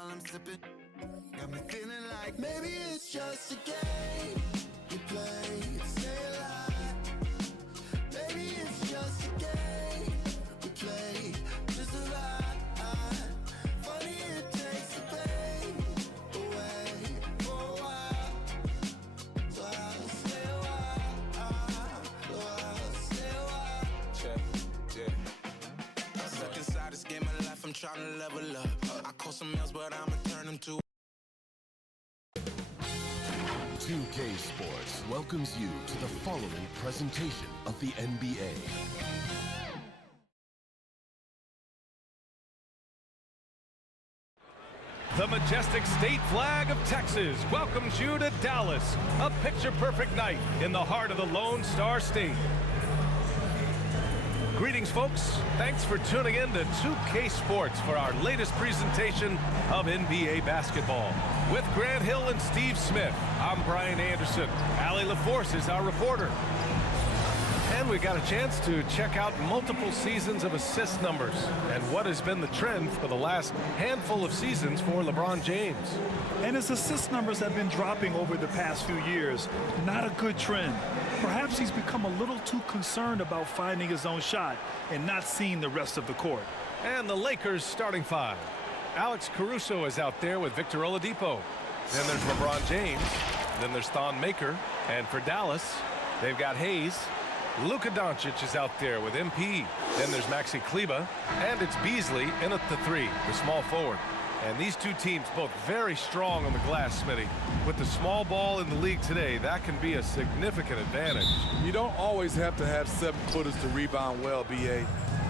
while I'm sipping. Got me feeling like maybe it's just a game you play to stay alive. Maybe it's just a game we play to survive. Funny it takes the pain away for a while. So I'll stay a while. So I'll stay a while. Check, yeah. I'm stuck inside this game of life, I'm trying to level up. I call some else, but I'ma turn them to 2K Sports welcomes you to the following presentation of the NBA. The majestic state flag of Texas welcomes you to Dallas, a picture-perfect night in the heart of the Lone Star State. Greetings, folks. Thanks for tuning in to 2K Sports for our latest presentation of NBA basketball. With Grant Hill and Steve Smith, I'm Brian Anderson. Allie LaForce is our reporter. And we got a chance to check out multiple seasons of assist numbers and what has been the trend for the last handful of seasons for LeBron James. And his assist numbers have been dropping over the past few years. Not a good trend. Perhaps he's become a little too concerned about finding his own shot and not seeing the rest of the court. And the Lakers starting five. Alex Caruso is out there with Victor Oladipo. Then there's LeBron James. Then there's Thon Maker. And for Dallas, they've got Hayes. Luka Doncic is out there with MP. Then there's Maxi Kleber. And it's Beasley in at the three, the small forward. And these two teams both very strong on the glass, Smitty. With the small ball in the league today, that can be a significant advantage. You don't always have to have 7-footers to rebound well, B.A.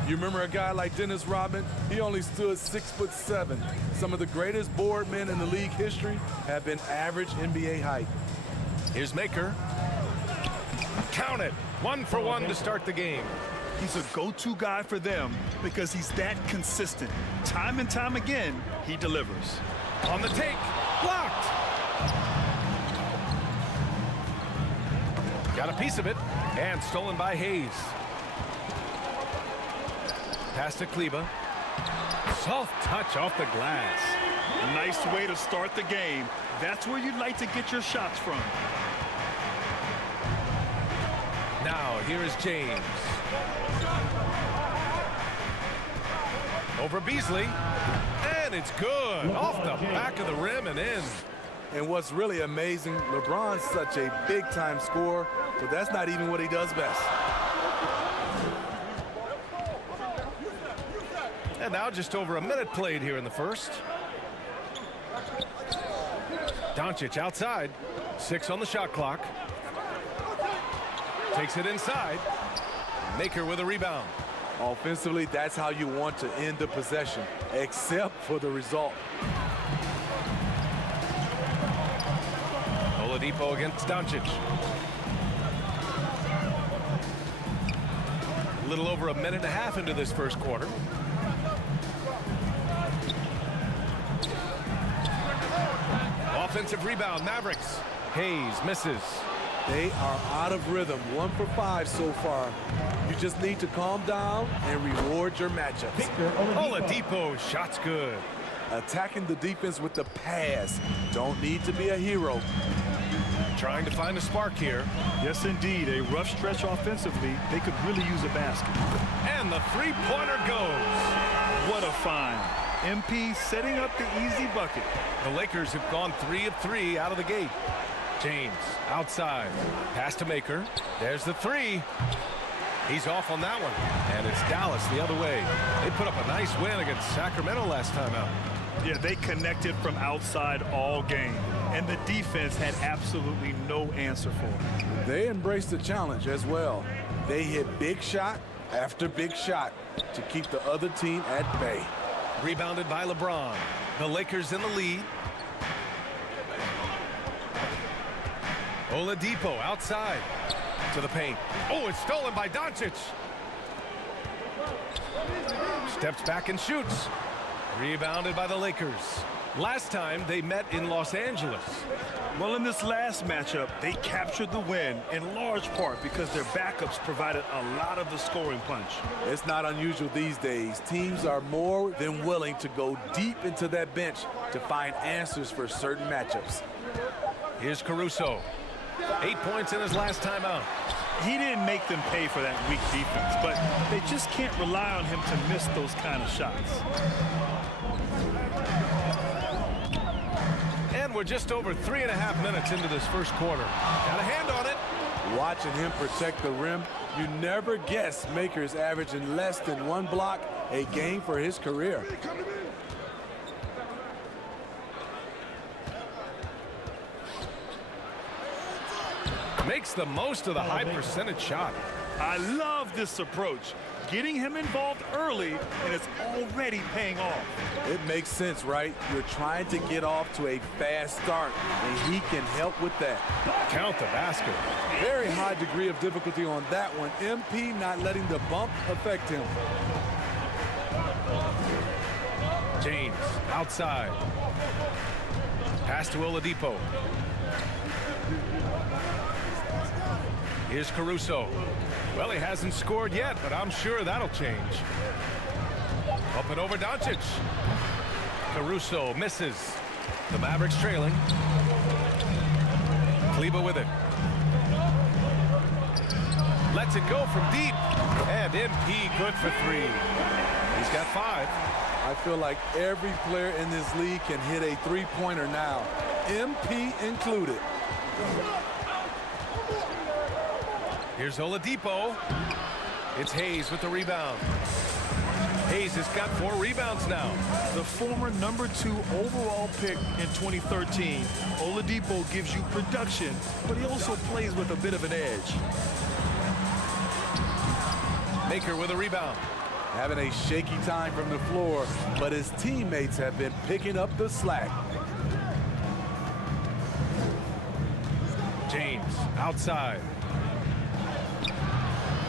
You remember a guy like Dennis Rodman? He only stood 6'7". Some of the greatest board men in the league history have been average NBA height. Here's Maker. Count it. 1 for 1 to start the game. He's a go-to guy for them because he's that consistent. Time and time again, he delivers. On the take. Blocked. Got a piece of it. And stolen by Hayes. Pass to Kleber. Soft touch off the glass. Nice way to start the game. That's where you'd like to get your shots from. Now, here is James. Over Beasley. And it's good. Off the back of the rim and in. And what's really amazing, LeBron's such a big-time scorer, but that's not even what he does best. And now just over a minute played here in the first. Doncic outside. 6 on the shot clock. Takes it inside. Maker with a rebound. Offensively, that's how you want to end the possession, except for the result. Oladipo against Doncic. A little over a minute and a half into this first quarter. Offensive rebound, Mavericks. Hayes misses. They are out of rhythm, 1 for 5 so far. You just need to calm down and reward your matchups. Oladipo, shot's good. Attacking the defense with the pass. Don't need to be a hero. Trying to find a spark here. Yes, indeed. A rough stretch offensively. They could really use a basket. And the three-pointer goes. What a find. MP setting up the easy bucket. The Lakers have gone 3 of 3 out of the gate. James outside. Pass to Maker. There's the three. He's off on that one. And it's Dallas the other way. They put up a nice win against Sacramento last time out. Yeah, they connected from outside all game. And the defense had absolutely no answer for it. They embraced the challenge as well. They hit big shot after big shot to keep the other team at bay. Rebounded by LeBron. The Lakers in the lead. Oladipo outside to the paint. Oh, it's stolen by Doncic. Steps back and shoots. Rebounded by the Lakers. Last time they met in Los Angeles. Well, in this last matchup, they captured the win in large part because their backups provided a lot of the scoring punch. It's not unusual these days. Teams are more than willing to go deep into that bench to find answers for certain matchups. Here's Caruso. 8 points in his last time out. He didn't make them pay for that weak defense, but they just can't rely on him to miss those kind of shots. And we're just over 3.5 minutes into this first quarter. Got a hand on it. Watching him protect the rim, you never guess Makers averaging less than 1 block a game for his career. Makes the most of the high percentage shot. I love this approach. Getting him involved early, and it's already paying off. It makes sense, right? You're trying to get off to a fast start, and he can help with that. Count the basket. Very high degree of difficulty on that one. MP not letting the bump affect him. James outside. Pass to Oladipo. Here's Caruso. Well, he hasn't scored yet, but I'm sure that'll change. Up and over Doncic. Caruso misses. The Mavericks trailing. Kleber with it. Lets it go from deep. And MP good for 3. He's got 5. I feel like every player in this league can hit a three-pointer now, MP included. Here's Oladipo. It's Hayes with the rebound. Hayes has got 4 rebounds now. The former #2 overall pick in 2013, Oladipo gives you production, but he also plays with a bit of an edge. Maker with a rebound. Having a shaky time from the floor, but his teammates have been picking up the slack. James outside.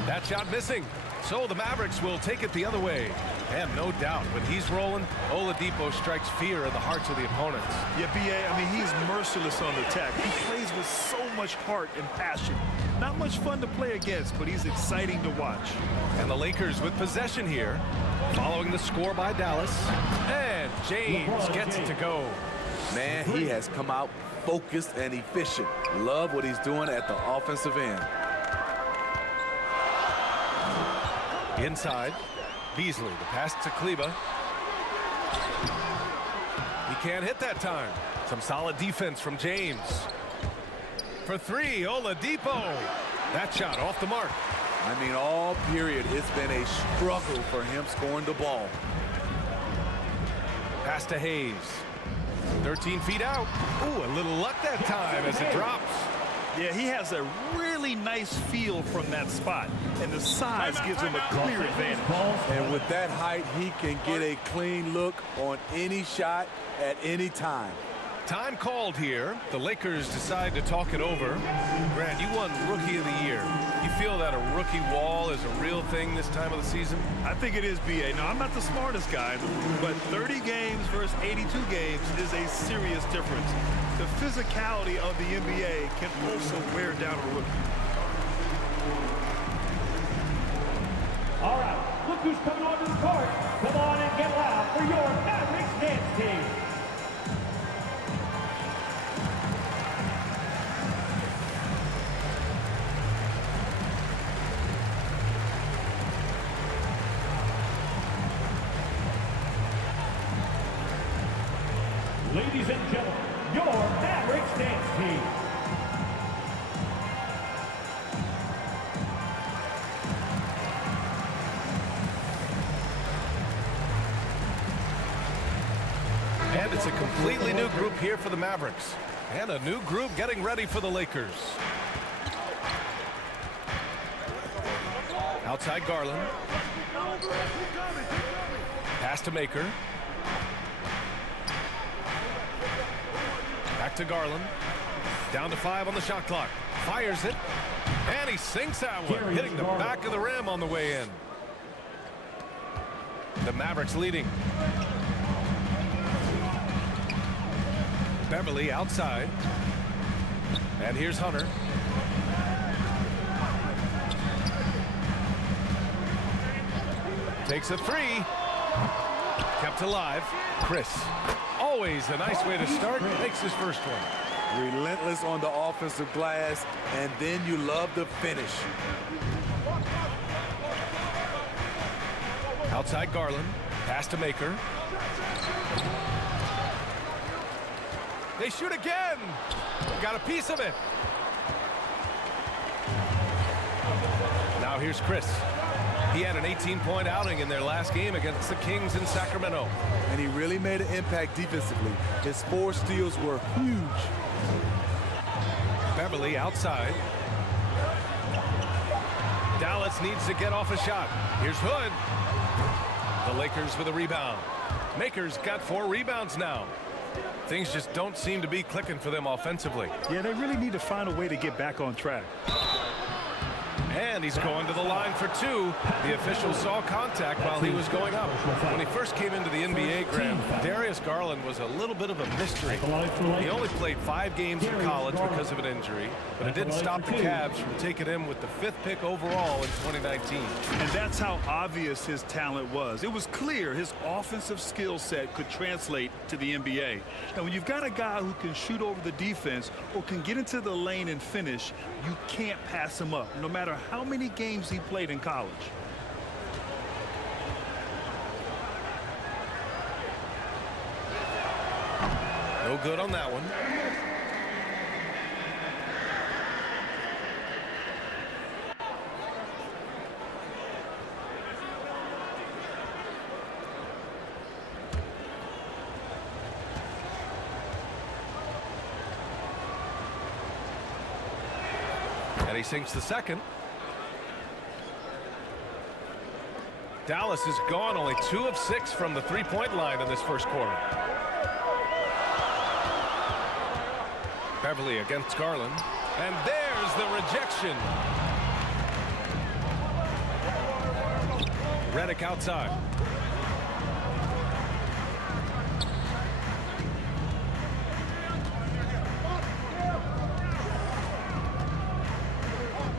That shot missing. So the Mavericks will take it the other way. And no doubt, when he's rolling, Oladipo strikes fear in the hearts of the opponents. Yeah, B.A., I mean, he's merciless on the attack. He plays with so much heart and passion. Not much fun to play against, but he's exciting to watch. And the Lakers with possession here, following the score by Dallas. And James gets it to go. Man, he has come out focused and efficient. Love what he's doing at the offensive end. Inside, Beasley, the pass to Kleber. He can't hit that time. Some solid defense from James. For 3, Oladipo. That shot off the mark. I mean, all period, it's been a struggle for him scoring the ball. Pass to Hayes. 13 feet out. Ooh, a little luck that time as it drops. Yeah, he has a really nice feel from that spot, and the size gives him a clear advantage. And with that height, he can get a clean look on any shot at any time. Time called here. The Lakers decide to talk it over. Grant, you won Rookie of the Year. You feel that a rookie wall is a real thing this time of the season? I think it is, B.A. Now, I'm not the smartest guy, but 30 games versus 82 games is a serious difference. The physicality of the NBA can also wear down a rookie. All right, look who's coming onto the court. Come on and get loud for your Mavericks dance team. Ladies and gentlemen, your Mavericks dance team. And it's a completely new group here for the Mavericks. And a new group getting ready for the Lakers. Outside Garland. Pass to Maker. Back to Garland. Down to 5 on the shot clock. Fires it. And he sinks that one, hitting the back of the rim on the way in. The Mavericks leading. Beverly outside. And here's Hunter. Takes a three. Kept alive. Chris. Always a nice way to start. Makes his first one. Relentless on the offensive glass, and then you love the finish. Outside Garland. Pass to Maker. They shoot again. Got a piece of it. Now here's Chris. He had an 18-point outing in their last game against the Kings in Sacramento. And he really made an impact defensively. His 4 steals were huge. Beverly outside. Dallas needs to get off a shot. Here's Hood. The Lakers with a rebound. Maker's got 4 rebounds now. Things just don't seem to be clicking for them offensively. Yeah, they really need to find a way to get back on track. And he's going to the line for 2. The official saw contact while he was going up. When he first came into the NBA, Graham, Darius Garland was a little bit of a mystery. He only played 5 games in college because of an injury, but it didn't stop the Cavs from taking him with the 5th pick overall in 2019. And that's how obvious his talent was. It was clear his offensive skill set could translate to the NBA. Now, when you've got a guy who can shoot over the defense or can get into the lane and finish, you can't pass him up, no matter how many games he played in college. No good on that one. And he sinks the second. Dallas is gone only 2 of 6 from the 3-point line in this first quarter. Beverly against Garland. And there's the rejection. Redick outside.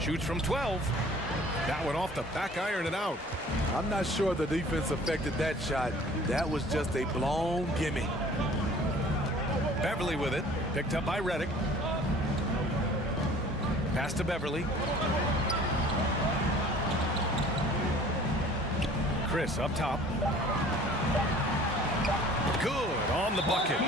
Shoots from 12. That one off the back iron and out. I'm not sure the defense affected that shot. That was just a blown gimme. Beverly with it. Picked up by Redick. Pass to Beverly. Chris up top. Good on the bucket.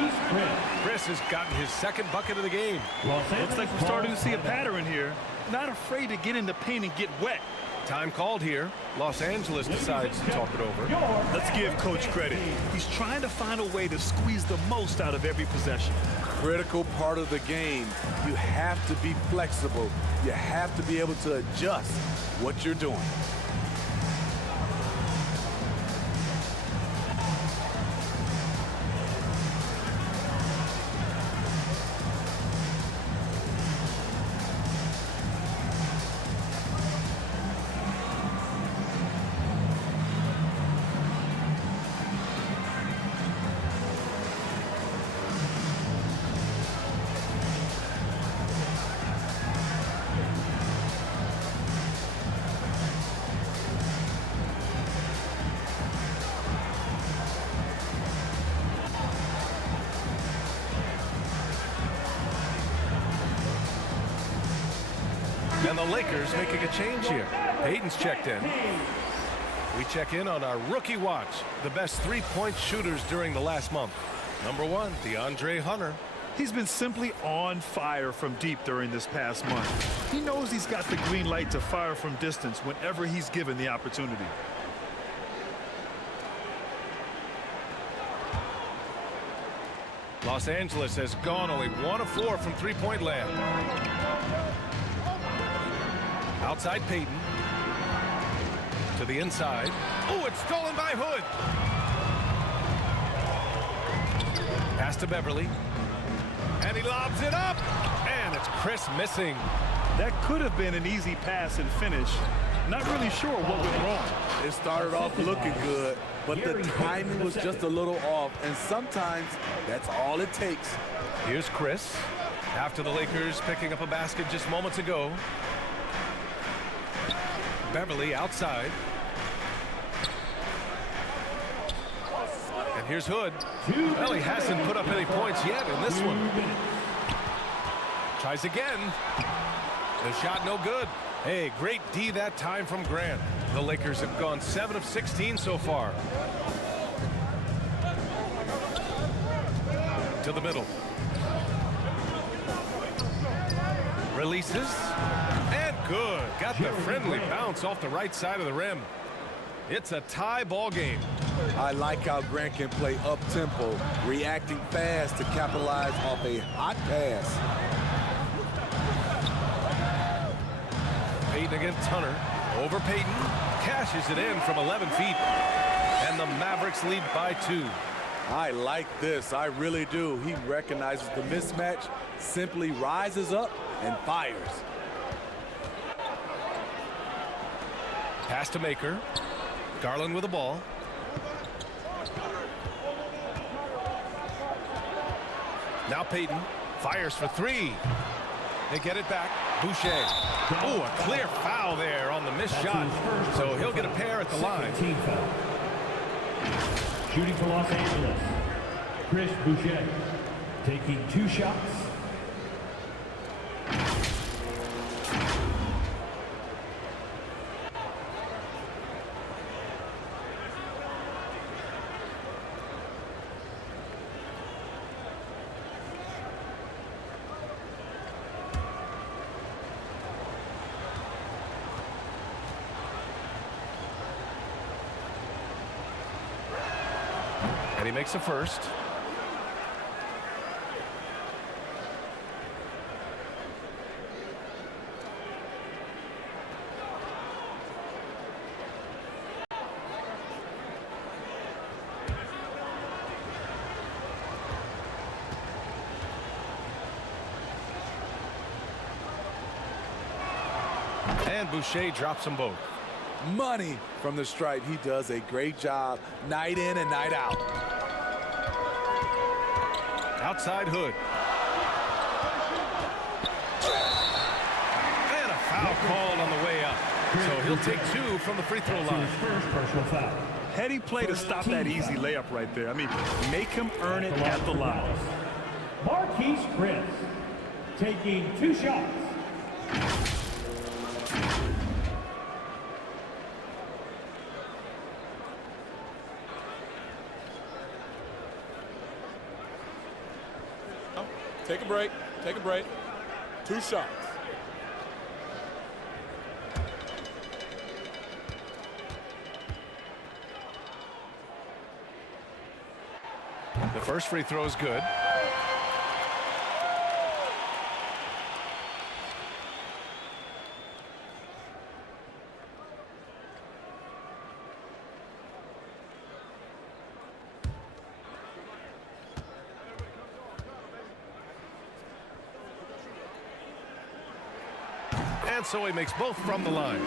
Chris has gotten his 2nd bucket of the game. Looks like we're starting to see a pattern here. Not afraid to get in the paint and get wet. Time called here. Los Angeles decides to talk it over. Let's give Coach credit. He's trying to find a way to squeeze the most out of every possession. Critical part of the game. You have to be flexible. You have to be able to adjust what you're doing. And the Lakers making a change here. Payton's checked in. We check in on our rookie watch. The best 3-point shooters during the last month. Number 1, DeAndre Hunter. He's been simply on fire from deep during this past month. He knows he's got the green light to fire from distance whenever he's given the opportunity. Los Angeles has gone only 1 of 4 from 3-point land. Outside Payton. To the inside. Oh, it's stolen by Hood. Pass to Beverly. And he lobs it up. And it's Chris missing. That could have been an easy pass and finish. Not really sure what went wrong. It started off looking good, but the timing was just a little off, and sometimes that's all it takes. Here's Chris. After the Lakers picking up a basket just moments ago. Beverly outside. And here's Hood. Well, he hasn't put up any points yet in this one. Tries again. The shot no good. Hey, great D that time from Grant. The Lakers have gone 7 of 16 so far. To the middle. Releases. And good. Got the friendly bounce off the right side of the rim. It's a tie ball game. I like how Grant can play up-tempo, reacting fast to capitalize off a hot pass. Payton against Hunter. Over Payton. Cashes it in from 11 feet. And the Mavericks lead by 2. I like this. I really do. He recognizes the mismatch, simply rises up and fires. Pass to Maker. Garland with the ball. Now Payton fires for 3. They get it back. Boucher. Oh, a clear foul there on the missed shot. So he'll get a pair at the line. Team foul. Shooting for Los Angeles, Chris Boucher, taking 2 shots. And he makes a first. And Boucher drops them both. Money from the stripe. He does a great job night in and night out. Outside Hood. And a foul called on the way up. So he'll take 2 from the free throw line. First personal foul. Heady play to stop that easy layup right there. I mean, make him earn it at the line. Marquise Chris, taking 2 shots. Take a break. Take a break. 2 shots. The first free throw is good. And so he makes both from the line.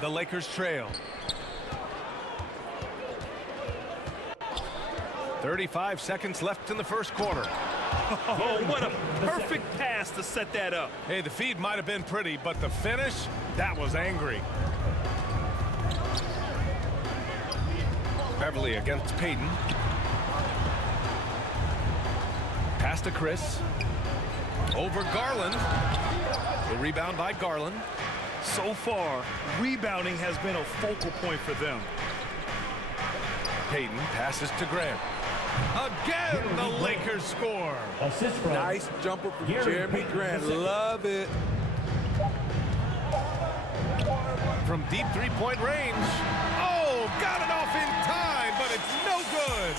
The Lakers trail. 35 seconds left in the first quarter. Oh, what a perfect pass to set that up. Hey, the feed might have been pretty, but the finish, that was angry. Beverly against Payton. Pass to Chris. Over Garland. The rebound by Garland. So far, rebounding has been a focal point for them. Payton passes to Grant. Again, the Lakers score. Assist from Nice jumper from Gary Jeremy Payton. Grant. Love it. From deep three-point range. Oh, got it off in time, but it's no good.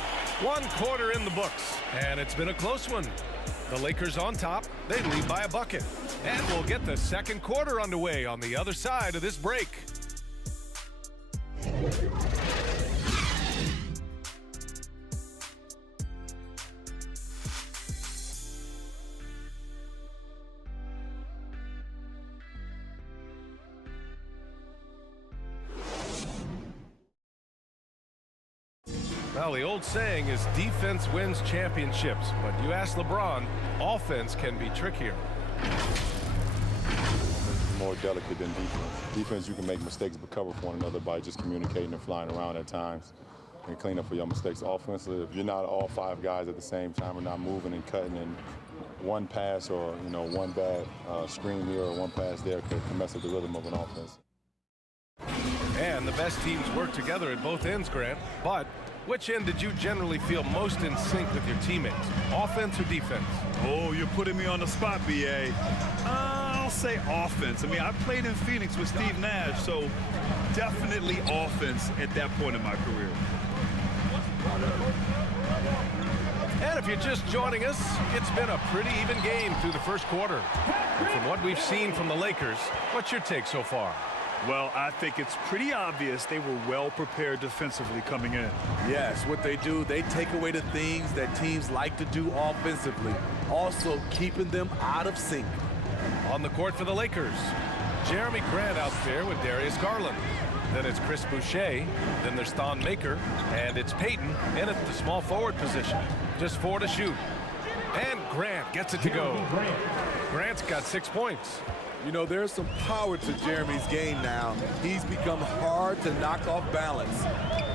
1 quarter in the books, and it's been a close one. The Lakers on top. They lead by a bucket. And we'll get the second quarter underway on the other side of this break. Well, the old saying is defense wins championships, but you ask LeBron, offense can be trickier. It's more delicate than defense. Defense, you can make mistakes but cover for one another by just communicating and flying around at times and clean up for your mistakes. Offensively, if you're not all 5 guys at the same time or not moving and cutting, and one pass or one bad screen here or one pass there could mess up the rhythm of an offense. And the best teams work together at both ends, Grant. But which end did you generally feel most in sync with your teammates, offense or defense? Oh, you're putting me on the spot, B.A. I'll say offense. I mean, I played in Phoenix with Steve Nash, so definitely offense at that point in my career. And if you're just joining us, it's been a pretty even game through the first quarter. And from what we've seen from the Lakers, what's your take so far? Well, I think it's pretty obvious they were well prepared defensively coming in. Yes, what they do, they take away the things that teams like to do offensively, also keeping them out of sync. On the court for the Lakers, Jeremy Grant out there with Darius Garland. Then it's Chris Boucher, then there's Thon Maker, and it's Payton in at the small forward position. Just 4 to shoot. And Grant gets it to go. Grant's got 6 points. You know, there's some power to Jeremy's game now. He's become hard to knock off balance.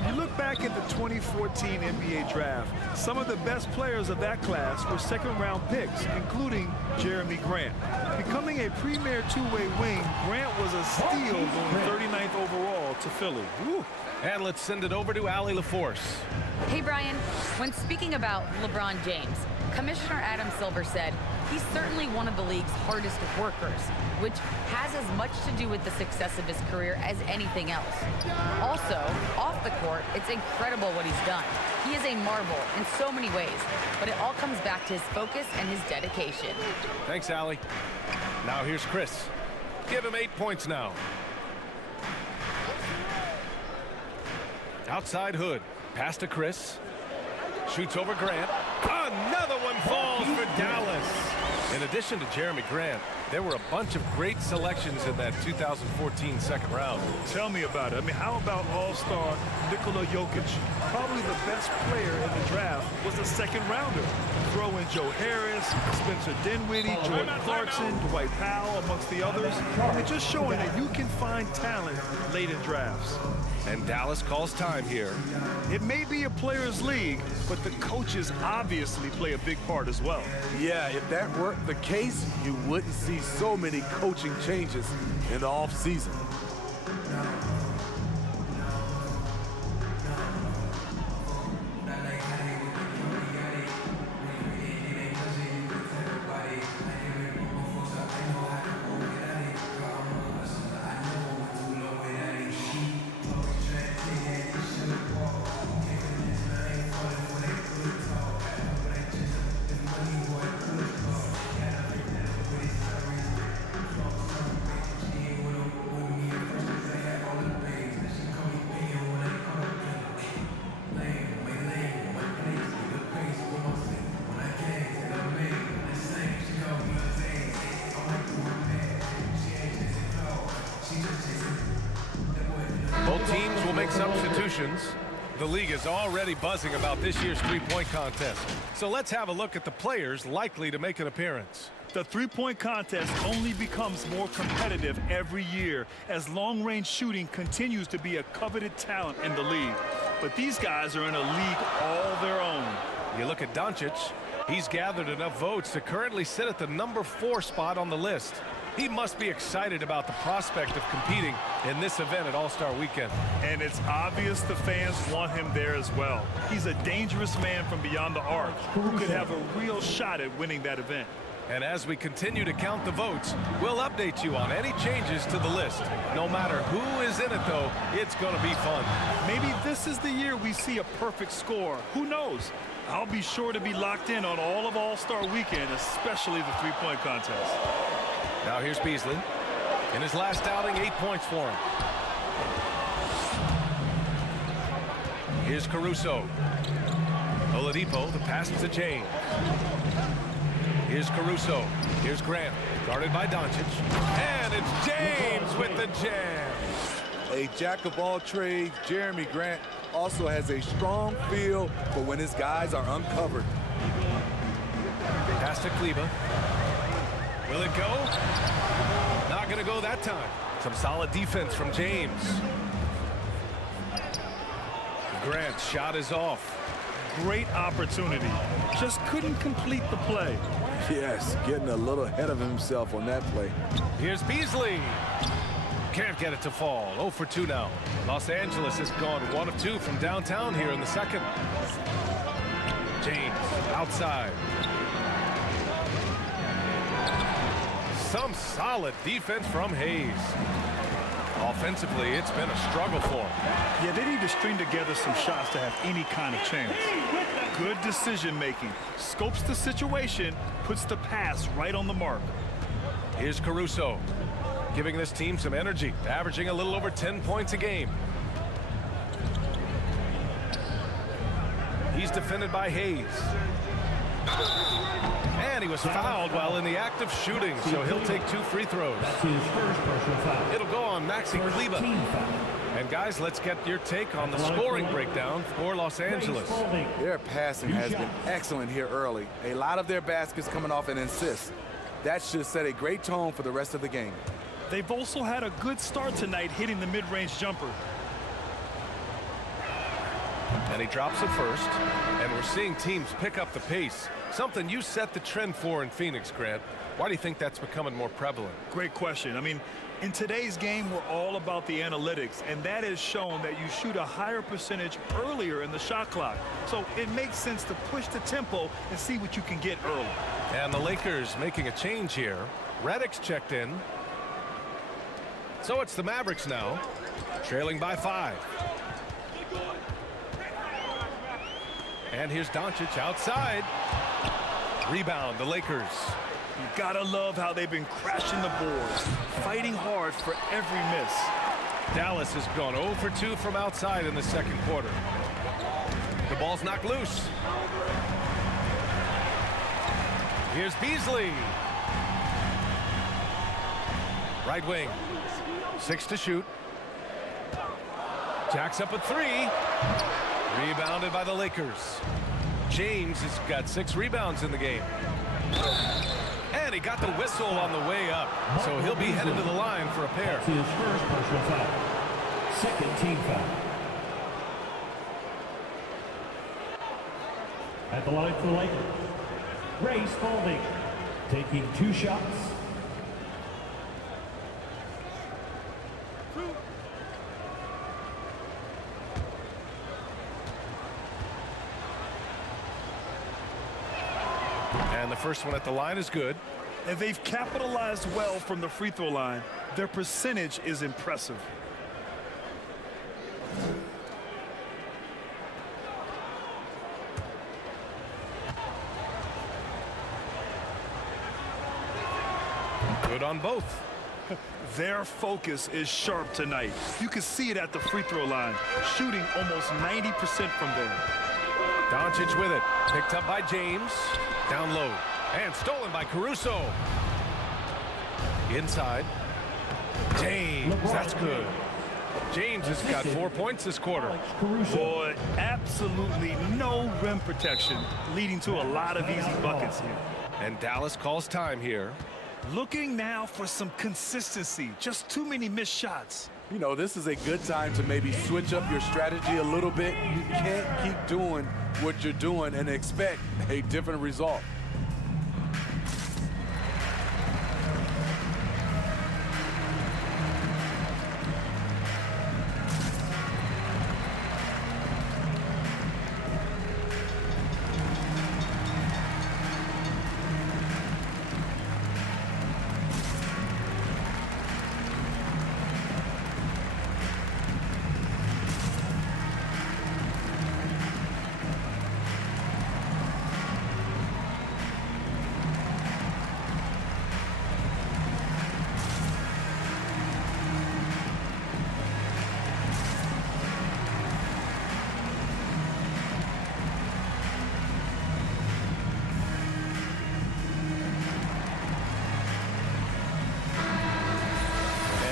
You look back at the 2014 NBA draft, some of the best players of that class were second-round picks, including Jeremy Grant. Becoming a premier two-way wing, Grant was a steal going 39th overall to Philly. Woo. And let's send it over to Allie LaForce. Hey, Brian, when speaking about LeBron James, Commissioner Adam Silver said he's certainly one of the league's hardest workers, which has as much to do with the success of his career as anything else. Also, off the court, it's incredible what he's done. He is a marvel in so many ways, but it all comes back to his focus and his dedication. Thanks, Allie. Now here's Chris. Give him 8 points now. Outside Hood. Pass to Chris. Shoots over Grant. Another one falls for Dallas. In addition to Jeremy Grant, there were a bunch of great selections in that 2014 second round. Tell me about it. I mean, how about all-star Nikola Jokic? Probably the best player in the draft was a second-rounder. Throw in Joe Harris, Spencer Dinwiddie, Jordan Clarkson, Dwight Powell, amongst the others. I mean, just showing that you can find talent late in drafts. And Dallas calls time here. It may be a players' league, but the coaches obviously play a big part as well. Yeah, if that were the case, you wouldn't see so many coaching changes in the offseason. Both teams will make substitutions. The league is already buzzing about this year's three-point contest. So let's have a look at the players likely to make an appearance. The three-point contest only becomes more competitive every year as long-range shooting continues to be a coveted talent in the league. But these guys are in a league all their own. You look at Doncic. He's gathered enough votes to currently sit at the number 4 spot on the list. He must be excited about the prospect of competing in this event at All-Star Weekend. And it's obvious the fans want him there as well. He's a dangerous man from beyond the arc who could have a real shot at winning that event. And as we continue to count the votes, we'll update you on any changes to the list. No matter who is in it, though, it's going to be fun. Maybe this is the year we see a perfect score. Who knows? I'll be sure to be locked in on all of All-Star Weekend, especially the three-point contest. Now here's Beasley. In his last outing, 8 points for him. Here's Caruso. Oladipo, the pass to James. Here's Caruso. Here's Grant, guarded by Doncic. And it's James with the jam. A jack of all trades, Jeremy Grant also has a strong feel for when his guys are uncovered. Pass to Kleba. Will it go? Not going to go that time. Some solid defense from James. Grant's shot is off. Great opportunity. Just couldn't complete the play. Yes, getting a little ahead of himself on that play. Here's Beasley. Can't get it to fall. 0 for 2 now. Los Angeles has gone 1 of 2 from downtown here in the second. James outside. Some solid defense from Hayes. Offensively, it's been a struggle for him. Yeah, they need to string together some shots to have any kind of chance. Good decision making. Scopes the situation, puts the pass right on the mark. Here's Caruso, giving this team some energy, averaging a little over 10 points a game. He's defended by Hayes. And he was fouled while in the act of shooting, so he'll take 2 free throws. That's his first personal foul. It'll go on Maxi Kleba. Team foul. And guys, let's get your take on the scoring breakdown for Los Angeles. Their passing has been excellent here early. A lot of their baskets coming off an assist. That should set a great tone for the rest of the game. They've also had a good start tonight hitting the mid-range jumper. And he drops it first, and we're seeing teams pick up the pace. Something you set the trend for in Phoenix, Grant. Why do you think that's becoming more prevalent? Great question. I mean, in today's game, we're all about the analytics, and that has shown that you shoot a higher percentage earlier in the shot clock. So it makes sense to push the tempo and see what you can get early. And the Lakers making a change here. Redick's checked in. So it's the Mavericks now, trailing by 5. And here's Doncic outside. Rebound, the Lakers. You gotta love how they've been crashing the boards, fighting hard for every miss. Dallas has gone 0 for 2 from outside in the second quarter. The ball's knocked loose. Here's Beasley. Right wing. 6 to shoot. Jacks up a 3. Rebounded by the Lakers. James has got 6 rebounds in the game. And he got the whistle on the way up. So he'll be headed to the line for a pair. That's his first personal foul. Second team foul. At the line for the Lakers, Ray Spalding taking 2 shots. And the first one at the line is good. And they've capitalized well from the free throw line. Their percentage is impressive. Good on both. Their focus is sharp tonight. You can see it at the free throw line, shooting almost 90% from there. Doncic with it. Picked up by James. Down low. And stolen by Caruso. Inside. James. That's good. James has got 4 points this quarter. Boy, absolutely no rim protection, leading to a lot of easy buckets here. And Dallas calls time here. Looking now for some consistency. Just too many missed shots. You know, this is a good time to maybe switch up your strategy a little bit. You can't keep doing what you're doing and expect a different result.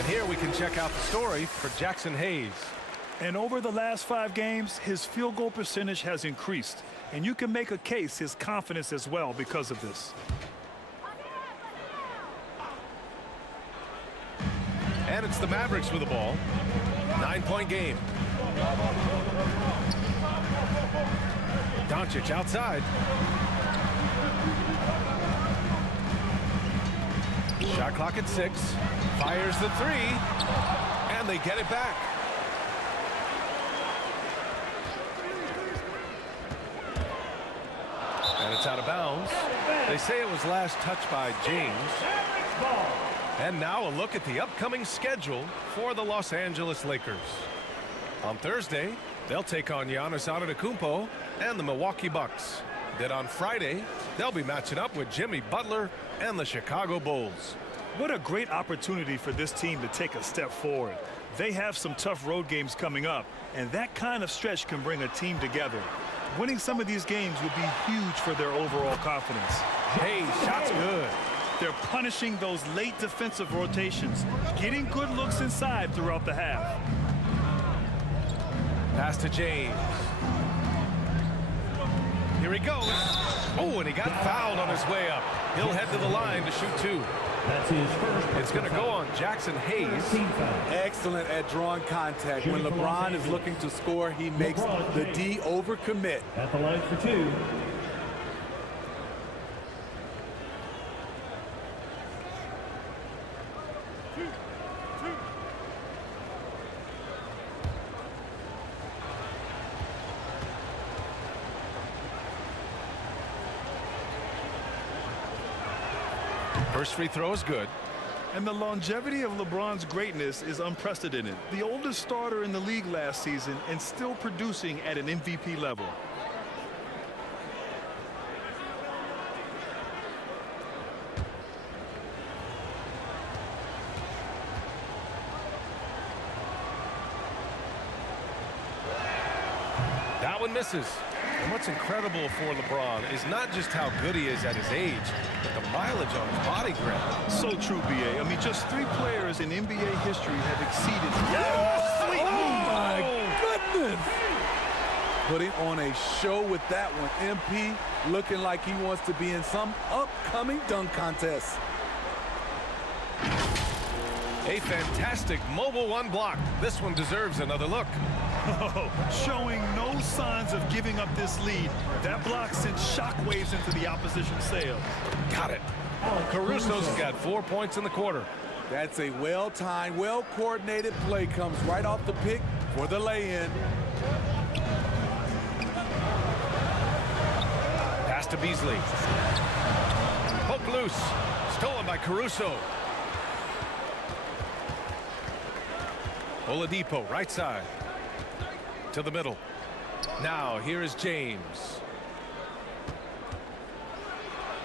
Here we can check out the story for Jackson Hayes. And over the last 5 games, his field goal percentage has increased. And you can make a case his confidence as well because of this. And it's the Mavericks with the ball. 9-point game. Doncic outside. Shot clock at 6. Fires the 3. And they get it back. And it's out of bounds. They say it was last touched by James. And now a look at the upcoming schedule for the Los Angeles Lakers. On Thursday, they'll take on Giannis Antetokounmpo and the Milwaukee Bucks. Then on Friday, they'll be matching up with Jimmy Butler and the Chicago Bulls. What a great opportunity for this team to take a step forward. They have some tough road games coming up, and that kind of stretch can bring a team together. Winning some of these games would be huge for their overall confidence. Hey, shot's good. They're punishing those late defensive rotations, getting good looks inside throughout the half. Pass to James. Here he goes. Oh, and he got fouled on his way up. He'll head to the line to shoot 2. That's his first. It's going to go on Jackson Hayes. Excellent at drawing contact. When LeBron is looking to score, he makes the D overcommit. At the line for 2. First free throw is good. And the longevity of LeBron's greatness is unprecedented. The oldest starter in the league last season and still producing at an MVP level. That one misses. And what's incredible for LeBron is not just how good he is at his age, but the mileage on his body grip. So true, B.A. I mean, just 3 players in NBA history have exceeded. Oh, my goodness. Putting on a show with that one. MP looking like he wants to be in some upcoming dunk contest. A fantastic mobile 1 block. This one deserves another look. Oh, showing no signs of giving up this lead. That block sent shockwaves into the opposition's sails. Got it. Caruso's got 4 points in the quarter. That's a well-timed, well-coordinated play. Comes right off the pick for the lay-in. Pass to Beasley. Poke loose. Stolen by Caruso. Oladipo, right side. To the middle. Now here is James.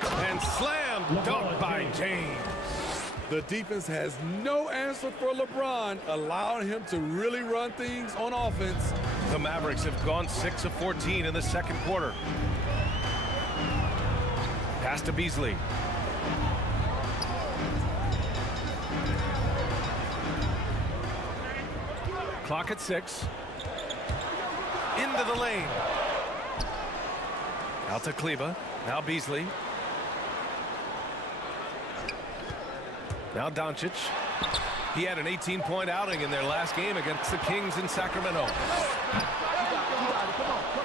And slam dunk by James. The defense has no answer for LeBron, allowing him to really run things on offense. The Mavericks have gone 6 of 14 in the second quarter. Pass to Beasley. Clock at 6. Into the lane. Out to Kleba. Now Beasley. Now Doncic. He had an 18-point outing in their last game against the Kings in Sacramento.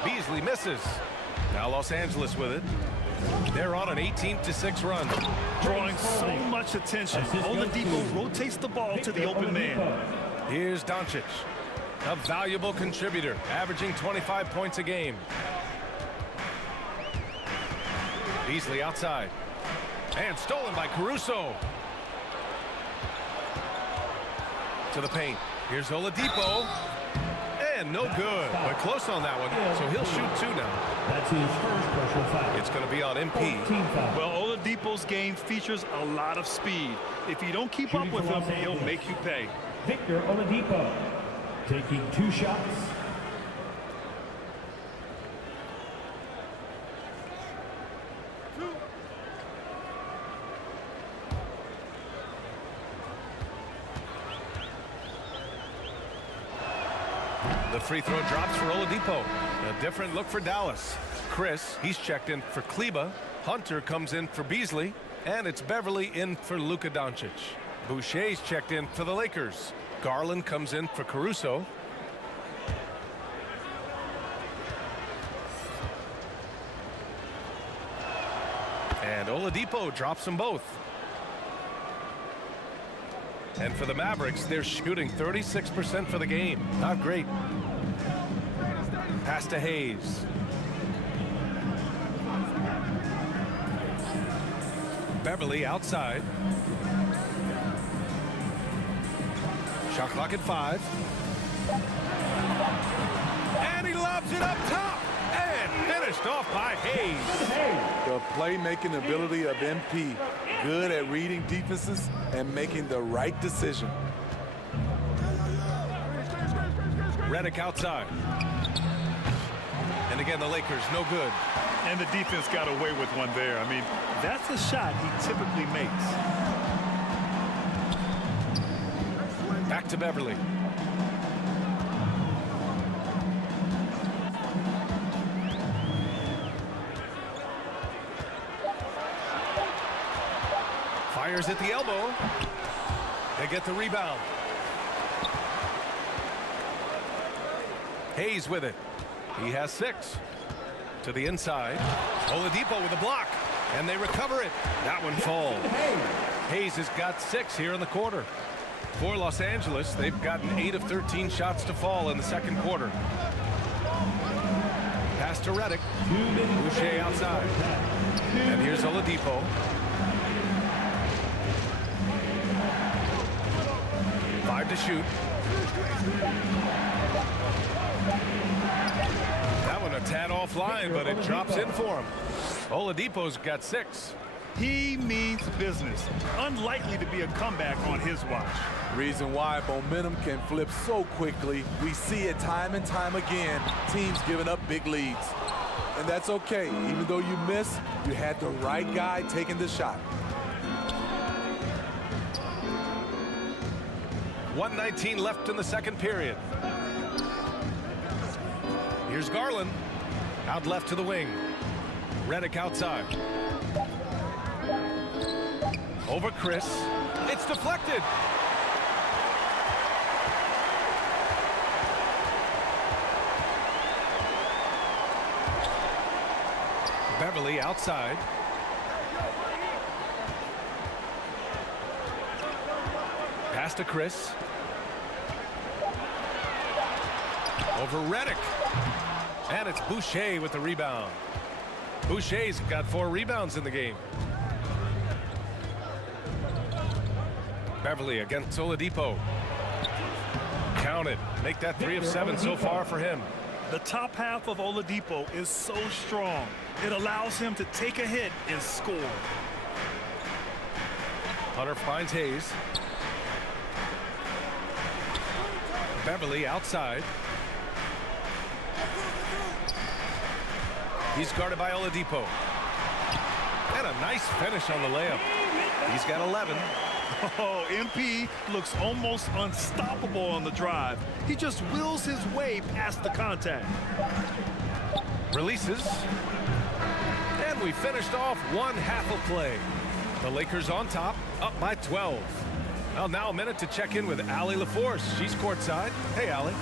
Beasley misses. Now Los Angeles with it. They're on an 18-6 run. Drawing so much attention. Oladipo rotates the ball to the open man. Here's Doncic, a valuable contributor, averaging 25 points a game. Beasley outside. And stolen by Caruso. To the paint. Here's Oladipo. And no good, but close on that one. So he'll shoot 2 now. That's his first personal foul. It's going to be on MP. Well, Oladipo's game features a lot of speed. If you don't keep up with him, he'll make you pay. Victor Oladipo taking 2 shots. The free throw drops for Oladipo. A different look for Dallas. Chris, he's checked in for Kleba. Hunter comes in for Beasley. And it's Beverly in for Luka Doncic. Boucher's checked in for the Lakers. Garland comes in for Caruso. And Oladipo drops them both. And for the Mavericks, they're shooting 36% for the game. Not great. Pass to Hayes. Beverly outside. Shot clock at 5. And he lobs it up top. And finished off by Hayes. The playmaking ability of MP. Good at reading defenses and making the right decision. Redick outside. And again, the Lakers no good. And the defense got away with one there. I mean, that's a shot he typically makes. Back to Beverly. Fires at the elbow. They get the rebound. Hayes with it. He has 6. To the inside. Oladipo with a block. And they recover it. That one falls. Hayes has got 6 here in the quarter. For Los Angeles, they've gotten 8 of 13 shots to fall in the second quarter. Pass to Redick. Boucher outside. And here's Oladipo. Five to shoot. That one a tad offline, but it drops in for him. Oladipo's got 6. He means business. Unlikely to be a comeback on his watch. Reason why momentum can flip so quickly. We see it time and time again. Teams giving up big leads. And that's okay. Even though you miss, you had the right guy taking the shot. 1:19 left in the second period. Here's Garland. Out left to the wing. Redick outside. Over Chris. It's deflected. Beverly outside. Pass to Chris. Over Redick. And it's Boucher with the rebound. Boucher's got 4 rebounds in the game. Beverly against Oladipo. Count it. Make that 3 of 7 so far for him. The top half of Oladipo is so strong. It allows him to take a hit and score. Hunter finds Hayes. Beverly outside. He's guarded by Oladipo. And a nice finish on the layup. He's got 11. Oh, MP looks almost unstoppable on the drive. He just wills his way past the contact. Releases. And we finished off one half of play. The Lakers on top, up by 12. Well, now a minute to check in with Allie LaForce. She's courtside. Hey, Allie.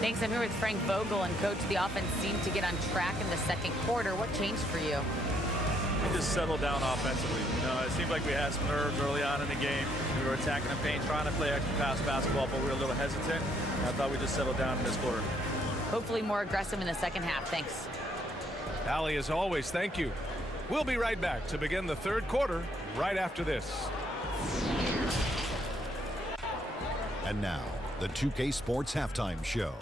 Thanks. I'm here with Frank Vogel, and Coach, the offense seemed to get on track in the second quarter. What changed for you? We just settled down offensively. You know, it seemed like we had some nerves early on in the game. We were attacking the paint, trying to play extra pass basketball, but we were a little hesitant. And I thought we just settled down in this quarter. Hopefully more aggressive in the second half. Thanks. Allie, as always, thank you. We'll be right back to begin the third quarter right after this. And now, the 2K Sports Halftime Show.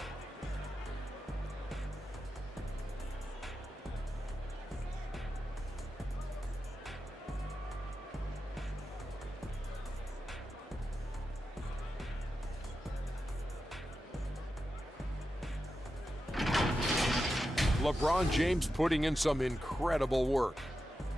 LeBron James putting in some incredible work.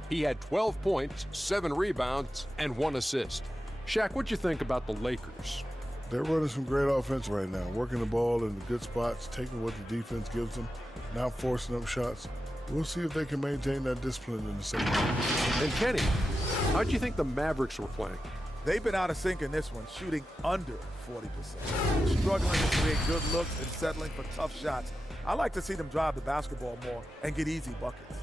He had 12 points, 7 rebounds, and 1 assist. Shaq, what'd you think about the Lakers? They're running some great offense right now, working the ball in the good spots, taking what the defense gives them, not forcing up shots. We'll see if they can maintain that discipline in the second half. And Kenny, how do you think the Mavericks were playing? They've been out of sync in this one, shooting under 40%. Struggling to create good looks and settling for tough shots. I like to see them drive the basketball more and get easy buckets.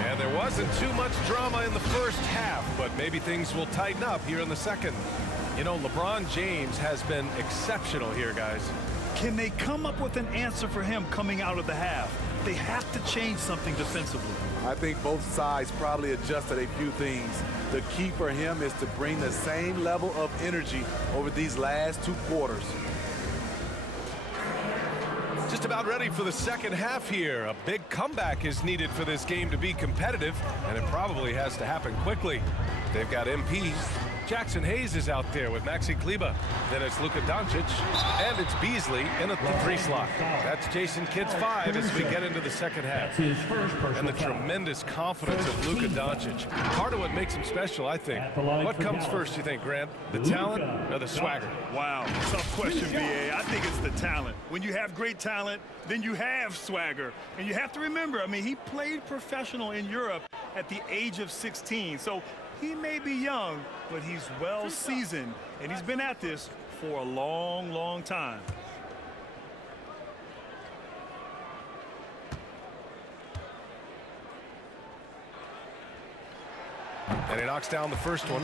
And there wasn't too much drama in the first half, but maybe things will tighten up here in the second. You know, LeBron James has been exceptional here, guys. Can they come up with an answer for him coming out of the half? They have to change something defensively. I think both sides probably adjusted a few things. The key for him is to bring the same level of energy over these last 2 quarters. Just about ready for the second half here. A big comeback is needed for this game to be competitive, and it probably has to happen quickly. They've got MP. Jackson Hayes is out there with Maxi Kleber. Then it's Luka Doncic, and it's Beasley in at the 3 slot. That's Jason Kidd's 5 as we get into the second half. And the tremendous confidence of Luka Doncic. Part of what makes him special, I think. What comes first, you think, Grant? The talent or the swagger? Wow, tough question, BA. I think it's the talent. When you have great talent, then you have swagger. And you have to remember, I mean, he played professional in Europe at the age of 16. So he may be young, but he's well seasoned, and he's been at this for a long, long time. And he knocks down the first one.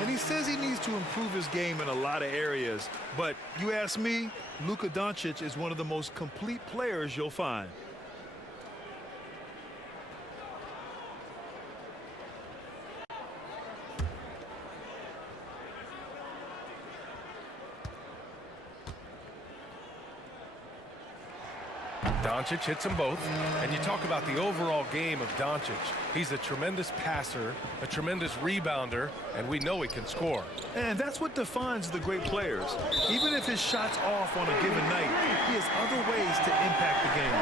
And he says he needs to improve his game in a lot of areas. But you ask me, Luka Doncic is one of the most complete players you'll find. Doncic hits them both, and you talk about the overall game of Doncic. He's a tremendous passer, a tremendous rebounder, and we know he can score. And that's what defines the great players. Even if his shot's off on a given night, he has other ways to impact the game.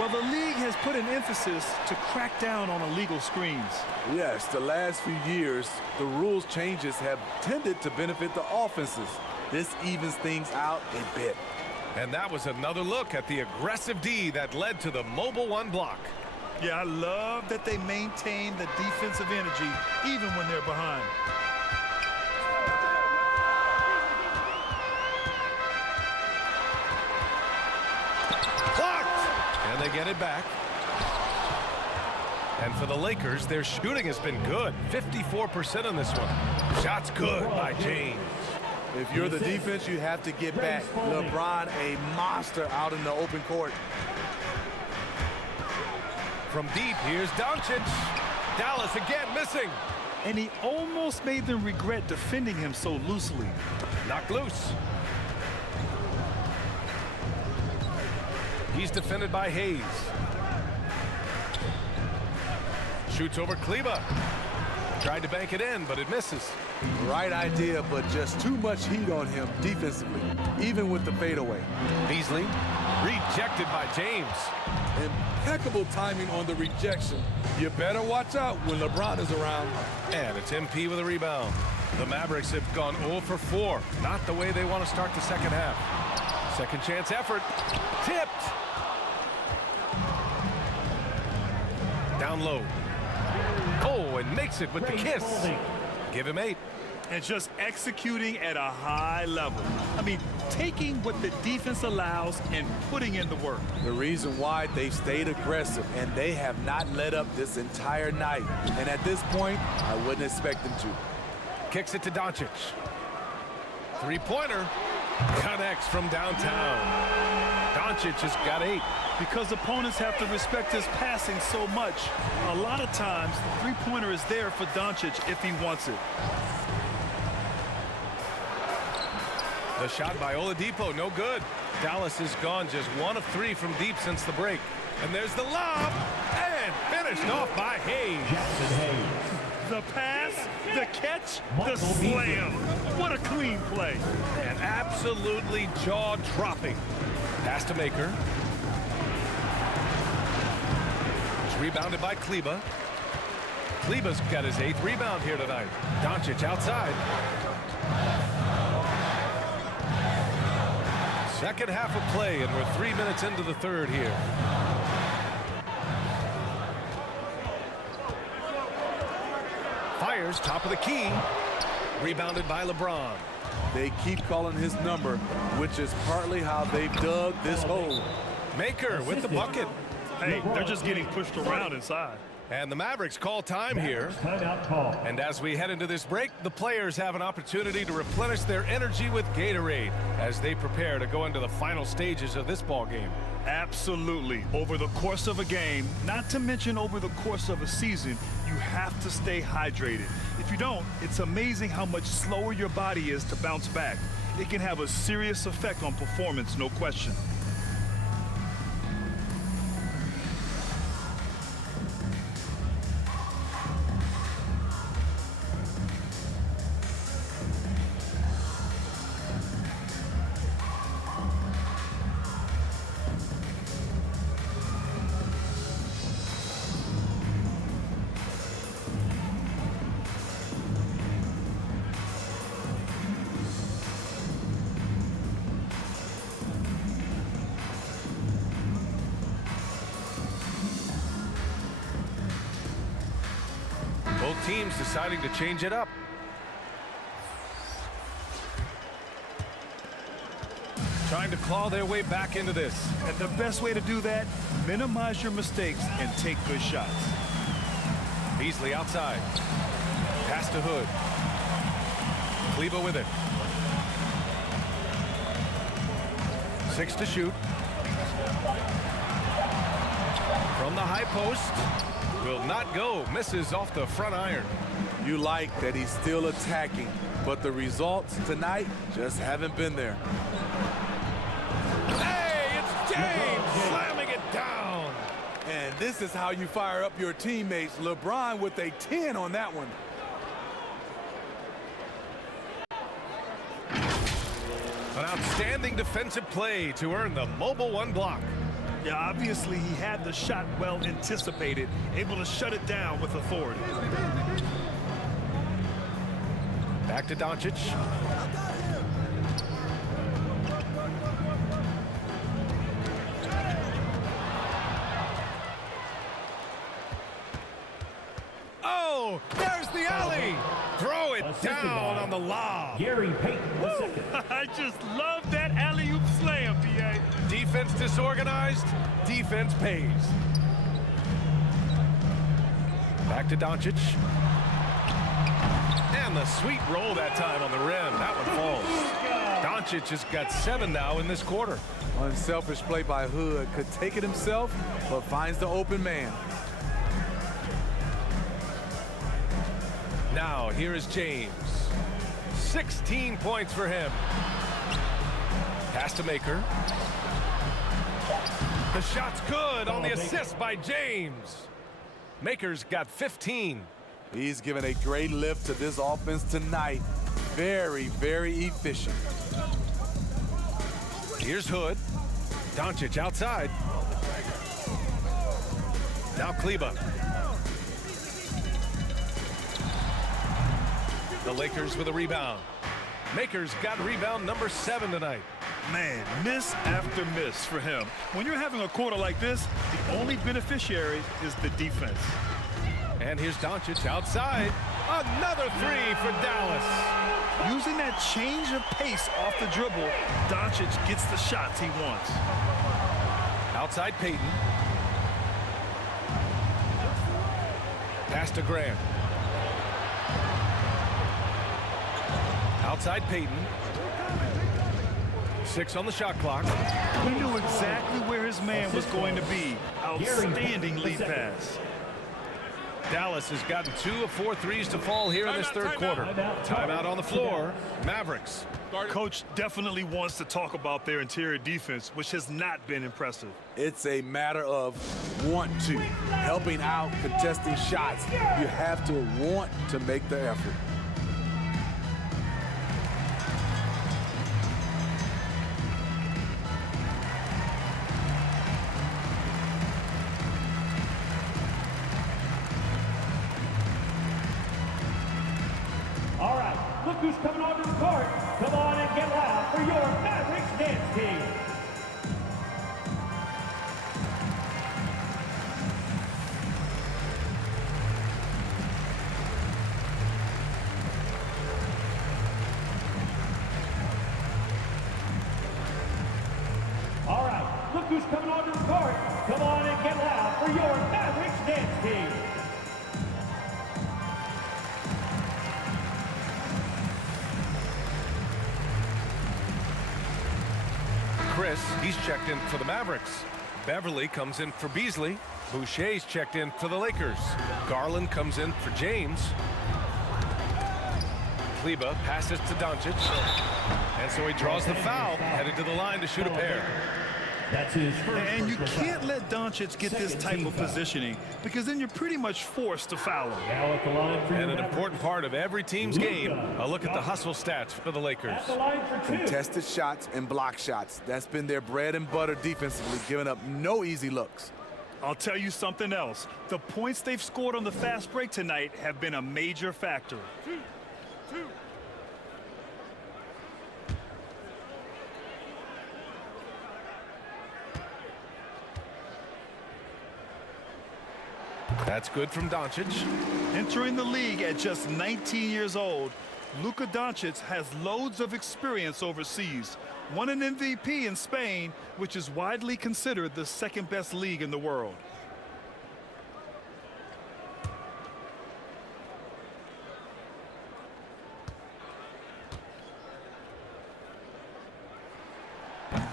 Well, the league has put an emphasis to crack down on illegal screens. Yes, the last few years, the rules changes have tended to benefit the offenses. This evens things out a bit. And that was another look at the aggressive D that led to the mobile 1 block. Yeah, I love that they maintain the defensive energy even when they're behind. Blocked! And they get it back. And for the Lakers, their shooting has been good. 54% on this one. Shots good by James. If you're the defense, you have to get back. LeBron, a monster out in the open court. From deep, here's Doncic. Dallas again missing. And he almost made them regret defending him so loosely. Knocked loose. He's defended by Hayes. Shoots over Kleber. Tried to bank it in, but it misses. Right idea, but just too much heat on him defensively, even with the fadeaway. Beasley, rejected by James. Impeccable timing on the rejection. You better watch out when LeBron is around. And it's MP with a rebound. The Mavericks have gone 0 for 4. Not the way they want to start the second half. Second chance effort. Tipped. Down low. Oh, and makes it with the kiss. Give him 8. And just executing at a high level. I mean, taking what the defense allows and putting in the work. The reason why they've stayed aggressive, and they have not let up this entire night. And at this point, I wouldn't expect them to. Kicks it to Doncic. 3-pointer. Connects from downtown. Doncic has got 8. Because opponents have to respect his passing so much, a lot of times the 3-pointer is there for Doncic if he wants it. The shot by Oladipo, no good. Dallas has gone just 1 of 3 from deep since the break. And there's the lob, and finished off by Hayes. Jackson Hayes. The pass, the catch, the slam. What a clean play. And absolutely jaw-dropping. Pass to Maker. It's rebounded by Kleba. Kleba's got his 8th rebound here tonight. Doncic outside. Second half of play, and we're 3 minutes into the third here. Fires top of the key. Rebounded by LeBron. They keep calling his number, which is partly how they've dug this hole. Maker with the bucket. Hey, they're just getting pushed around inside. And the Mavericks call time here. Timeout call. And as we head into this break, the players have an opportunity to replenish their energy with Gatorade as they prepare to go into the final stages of this ball game. Absolutely. Over the course of a game, not to mention over the course of a season, you have to stay hydrated. If you don't, it's amazing how much slower your body is to bounce back. It can have a serious effect on performance, no question. Both teams deciding to change it up. Trying to claw their way back into this. And the best way to do that, minimize your mistakes and take good shots. Beasley outside. Pass to Hood. Kleba with it. 6 to shoot. From the high post. Will not go. Misses off the front iron. You like that he's still attacking, but the results tonight just haven't been there. Hey, it's James slamming it down. And this is how you fire up your teammates. LeBron with a 10 on that one. An outstanding defensive play to earn the Mobile One block. Yeah, obviously he had the shot well anticipated, able to shut it down with authority. Back to Doncic. Oh, there's the alley. Throw it down on the lob. Gary Payton, the second. I just love that alley-oop slam, B.A. Defense disorganized, defense pays. Back to Doncic. And the sweet roll that time on the rim. That one falls. Doncic has got 7 now in this quarter. Unselfish play by Hood. Could take it himself, but finds the open man. Now, here is James. 16 points for him. Pass to Maker. The shot's good on the assist by James. Maker's got 15. He's given a great lift to this offense tonight. Very, very efficient. Here's Hood. Doncic outside. Now Kleba. The Lakers with a rebound. Maker's got rebound number 7 tonight. Man, miss after miss for him. When you're having a quarter like this, the only beneficiary is the defense. And here's Doncic outside. Another 3 for Dallas. Using that change of pace off the dribble, Doncic gets the shots he wants. Outside Payton. Pass to Grant. Outside Payton. 6 on the shot clock. He knew exactly where his man was going to be. Outstanding lead pass. Dallas has gotten 2 of 4 threes to fall here in this third quarter. Timeout on the floor. Mavericks. Coach definitely wants to talk about their interior defense, which has not been impressive. It's a matter of want to, helping out, contesting shots. You have to want to make the effort. All right, look who's coming onto the court. Come on and get loud for your Mavericks dance team. All right, look who's coming onto the court. Come on and get loud for your Mavericks dance team. Chris, he's checked in for the Mavericks. Beverly comes in for Beasley. Boucher's checked in for the Lakers. Garland comes in for James. Kleba passes to Doncic. And so he draws the foul, headed to the line to shoot a pair. That's his first. And you can't let Doncic get this type of positioning, because then you're pretty much forced to foul him. Now at the line for And an important part of every team's game, a look at the hustle stats for the Lakers. At the line for 2. Contested shots and block shots. That's been their bread and butter defensively, giving up no easy looks. I'll tell you something else. The points they've scored on the fast break tonight have been a major factor. That's good from Doncic. Entering the league at just 19 years old, Luka Doncic has loads of experience overseas. Won an MVP in Spain, which is widely considered the second best league in the world.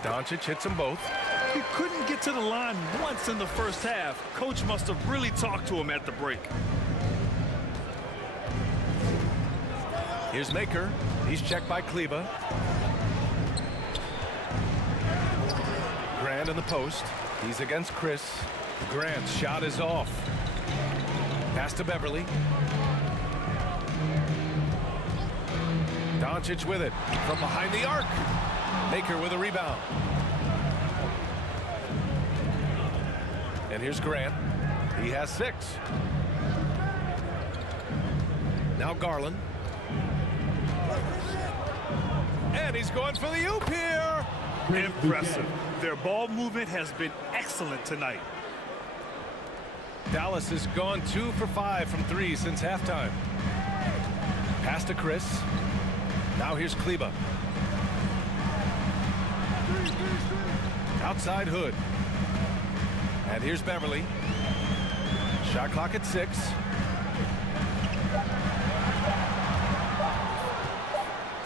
Doncic hits them both. He couldn't get to the line once in the first half. Coach must have really talked to him at the break. Here's Maker. He's checked by Kleba. Grant in the post. He's against Chris. Grant's shot is off. Pass to Beverly. Doncic with it from behind the arc. Maker with a rebound. And here's Grant. He has 6. Now Garland. And he's going for the oop here. Impressive. Their ball movement has been excellent tonight. Dallas has gone 2 for 5 from 3 since halftime. Pass to Chris. Now here's Kleba. Outside Hood. And here's Beverly. Shot clock at 6.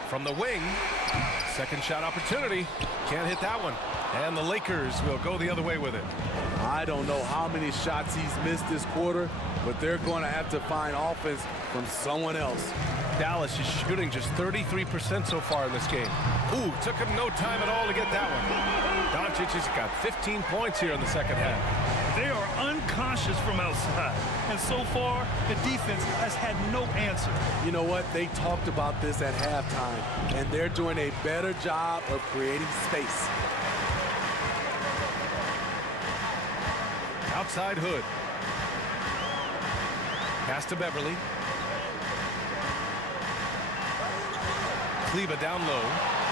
From the wing. Second shot opportunity. Can't hit that one. And the Lakers will go the other way with it. I don't know how many shots he's missed this quarter, but they're going to have to find offense from someone else. Dallas is shooting just 33% so far in this game. Ooh, took him no time at all to get that one. Doncic has got 15 points here in the second half. They are unconscious from outside, and so far, the defense has had no answer. You know what? They talked about this at halftime, and they're doing a better job of creating space. Outside Hood. Pass to Beverly. Kleba down low.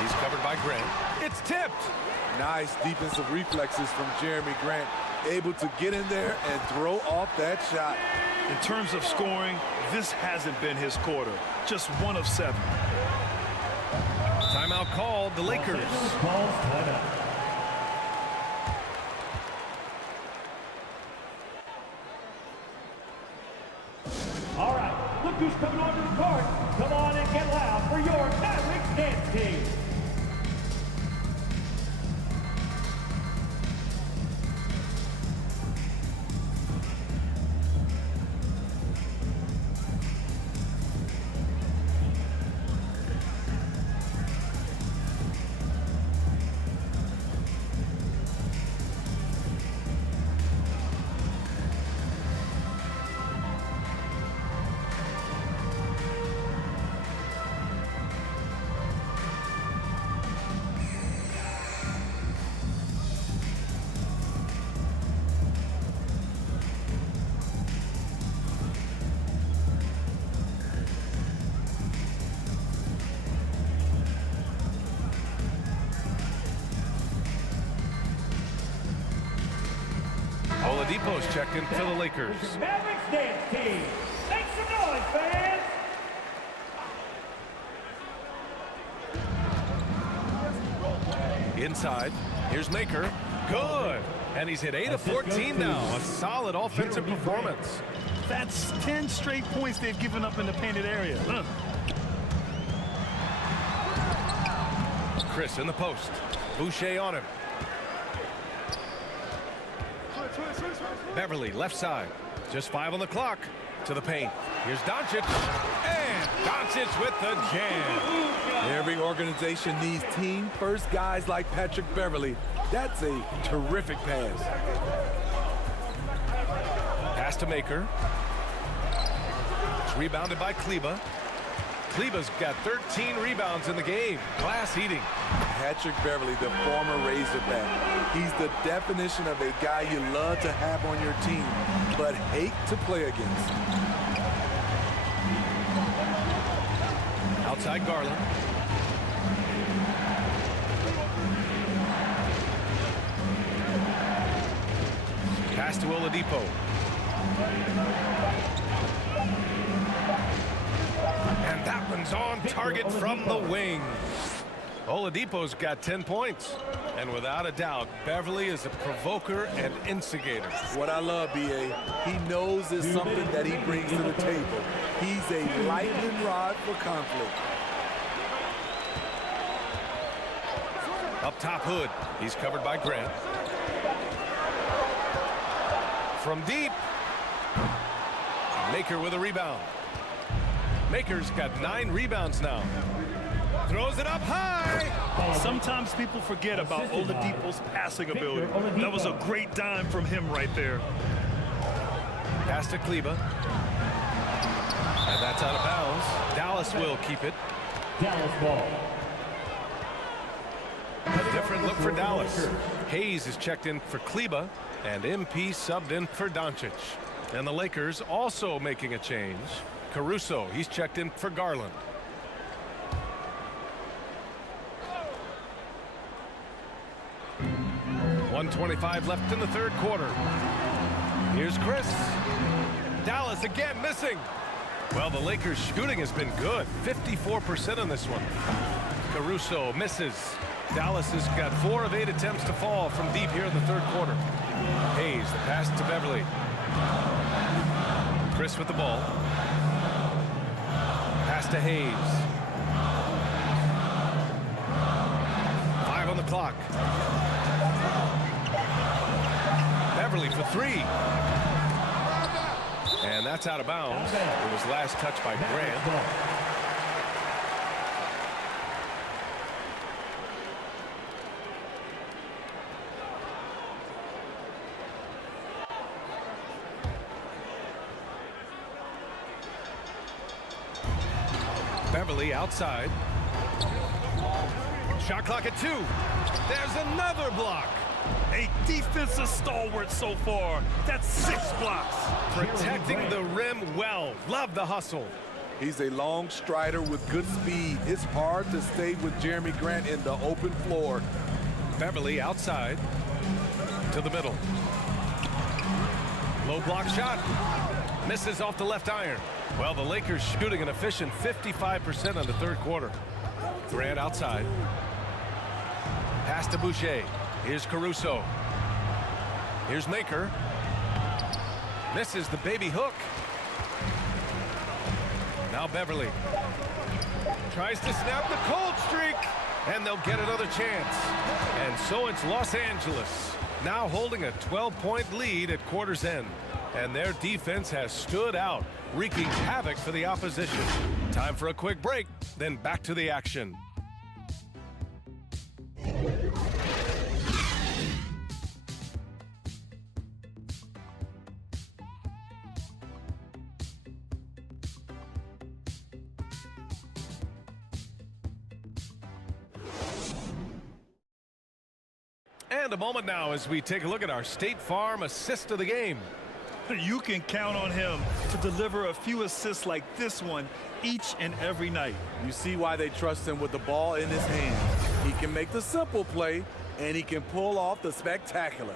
He's covered by Grant. It's tipped. Nice defensive reflexes from Jeremy Grant. Able to get in there and throw off that shot. In terms of scoring, this hasn't been his quarter. Just 1 of 7. Timeout called. The Lakers. All right, look who's coming onto the court. Come on and get loud for your Mavericks dance team. checked in for the Lakers. Mavericks dance team. Make some noise, fans. Inside, here's Maker. Good. And he's hit 8 of 14 now. A solid offensive performance. That's 10 straight points they've given up in the painted area. Chris in the post. Boucher on him. Beverly left side. Just 5 on the clock. To the paint. Here's Doncic. And Doncic with the jam. Every organization needs team-first guys like Patrick Beverly. That's a terrific pass. Pass to Maker. It's rebounded by Kleba. Kleba's got 13 rebounds in the game. Glass eating. Patrick Beverly, the former Razorback. He's the definition of a guy you love to have on your team, but hate to play against. Outside Garland. Pass to Oladipo. And that one's on target from the wing. Oladipo's got 10 points. And without a doubt, Beverly is a provoker and instigator. What I love, B.A., he knows there's something that he brings to the table. He's a lightning rod for conflict. Up top, Hood. He's covered by Grant. From deep. Maker with a rebound. Maker's got 9 rebounds now. Throws it up high. Sometimes people forget about Oladipo's passing ability. That was a great dime from him right there. Pass to Kleba. And that's out of bounds. Dallas will keep it. Dallas ball. A different look for Dallas. Hayes is checked in for Kleba, and MP subbed in for Doncic. And the Lakers also making a change. Caruso, he's checked in for Garland. .125 left in the third quarter. Here's Chris. Dallas again missing. Well, the Lakers shooting has been good. 54% on this one. Caruso misses. Dallas has got 4 of 8 attempts to fall from deep here in the third quarter. Hayes, the pass to Beverly. Chris with the ball. Pass to Hayes. 5 on the clock. Beverly for 3. And that's out of bounds. It was last touched by Grant. Beverly outside. Shot clock at 2. There's another block. A defensive stalwart so far. That's 6 blocks. Protecting the rim well. Love the hustle. He's a long strider with good speed. It's hard to stay with Jeremy Grant in the open floor. Beverly outside to the middle. Low block shot. Misses off the left iron. Well, the Lakers shooting an efficient 55% in the third quarter. Grant outside. Pass to Boucher. Here's Caruso. Here's Maker. Misses the baby hook. Now Beverly. Tries to snap the cold streak. And they'll get another chance. And so it's Los Angeles. Now holding a 12-point lead at quarter's end. And their defense has stood out, wreaking havoc for the opposition. Time for a quick break, then back to the action. And a moment now as we take a look at our State Farm assist of the game. You can count on him to deliver a few assists like this one each and every night. You see why they trust him with the ball in his hands. He can make the simple play, and he can pull off the spectacular.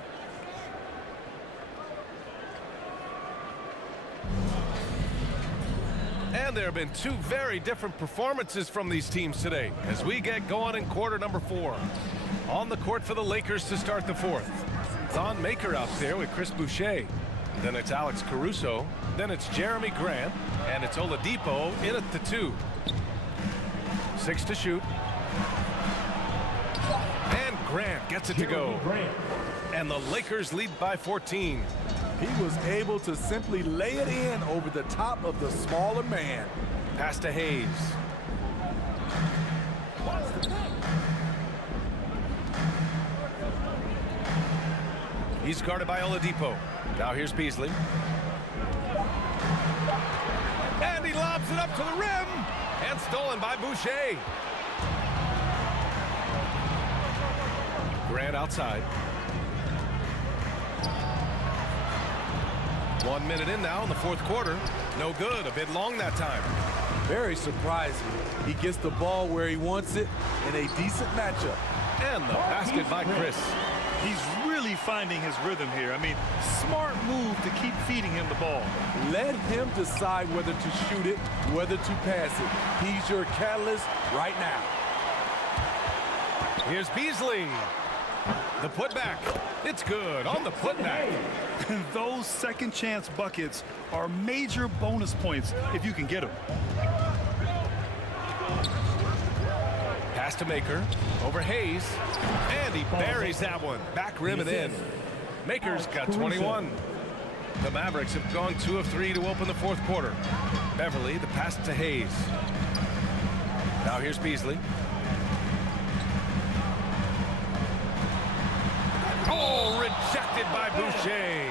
And there have been two very different performances from these teams today as we get going in quarter number 4. On the court for the Lakers to start the 4th. Thon Maker out there with Chris Boucher. Then it's Alex Caruso. Then it's Jeremy Grant. And it's Oladipo in at the 2. 6 to shoot. And Grant gets it to go. And the Lakers lead by 14. He was able to simply lay it in over the top of the smaller man. Pass to Hayes. He's guarded by Oladipo. Now here's Beasley. And he lobs it up to the rim. And stolen by Boucher. Grant outside. 1 minute in now in the 4th quarter. No good. A bit long that time. Very surprising. He gets the ball where he wants it in a decent matchup. And the basket by Chris. He's really finding his rhythm here. I mean, smart move to keep feeding him the ball. Let him decide whether to shoot it, whether to pass it. He's your catalyst right now. Here's Beasley. The putback. It's good on the putback. Those second chance buckets are major bonus points if you can get them. Pass to Maker. Over Hayes. And he buries that one. Back rim and in. Maker's got 21. The Mavericks have gone 2 of 3 to open the 4th quarter. Beverly, the pass to Hayes. Now here's Beasley. Oh, rejected by Boucher.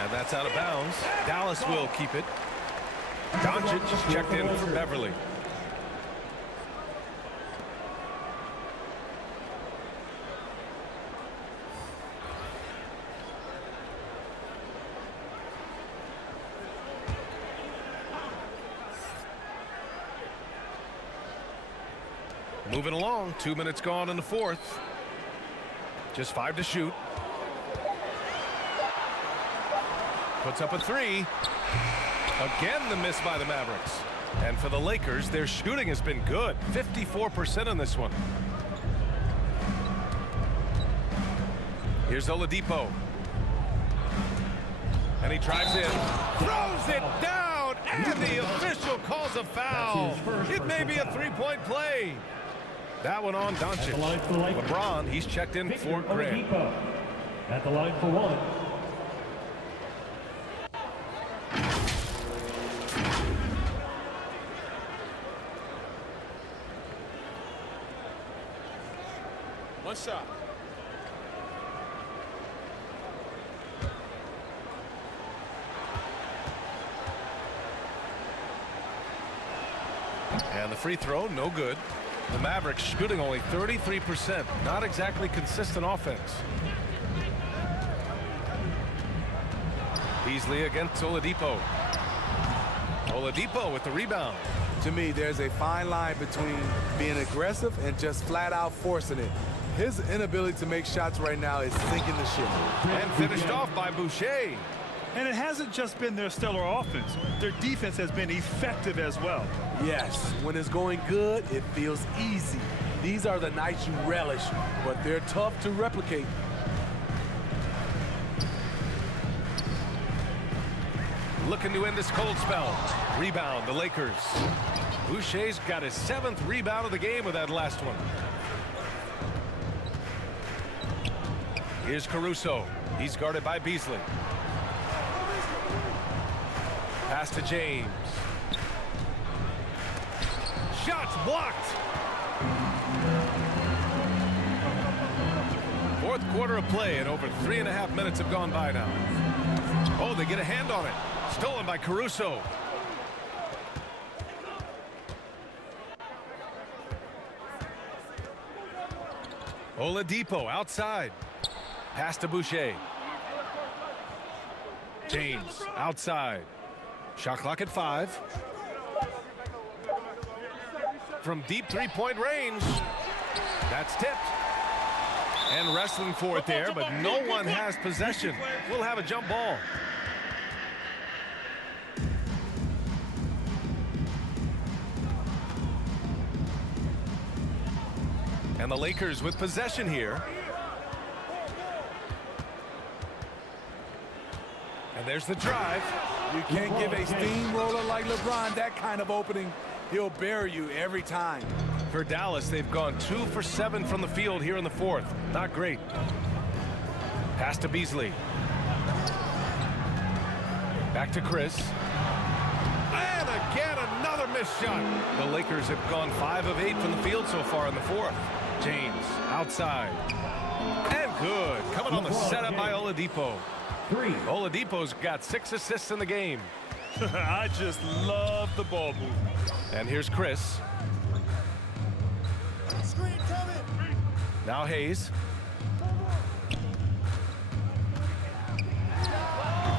And that's out of bounds. Dallas will keep it. Doncic checked in for Beverly. Moving along, 2 minutes gone in the 4th. Just 5 to shoot. Puts up a 3. Again, the miss by the Mavericks. And for the Lakers, their shooting has been good. 54% on this one. Here's Oladipo. And he drives in. Throws it down. And the official calls a foul. It may be a 3-point play. That one on Doncic. LeBron, he's checked in for Grant. At the line for 1. One shot. And the free throw, no good. The Mavericks shooting only 33%. Not exactly consistent offense. Beasley against Oladipo. Oladipo with the rebound. To me, there's a fine line between being aggressive and just flat out forcing it. His inability to make shots right now is sinking the ship. And finished off by Boucher. And it hasn't just been their stellar offense. Their defense has been effective as well. Yes, when it's going good, it feels easy. These are the nights you relish, but they're tough to replicate. Looking to end this cold spell. Rebound, the Lakers. Boucher's got his 7th rebound of the game with that last one. Here's Caruso. He's guarded by Beasley. Pass to James. Shots blocked. 4th quarter of play, and over 3.5 minutes have gone by now. Oh, they get a hand on it. Stolen by Caruso. Oladipo outside. Pass to Boucher. James outside. Shot clock at 5. From deep 3-point range. That's tipped. And wrestling for it there, but no one has possession. We'll have a jump ball. And the Lakers with possession here. And there's the drive. You can't give a steamroller like LeBron that kind of opening. He'll bury you every time. For Dallas, they've gone 2 for 7 from the field here in the fourth. Not great. Pass to Beasley. Back to Chris. And again, another missed shot. The Lakers have gone 5 of 8 from the field so far in the fourth. James outside. And good. Coming on the setup by Oladipo. Oladipo's got 6 assists in the game. I just love the ball movement. And here's Chris. Now Hayes.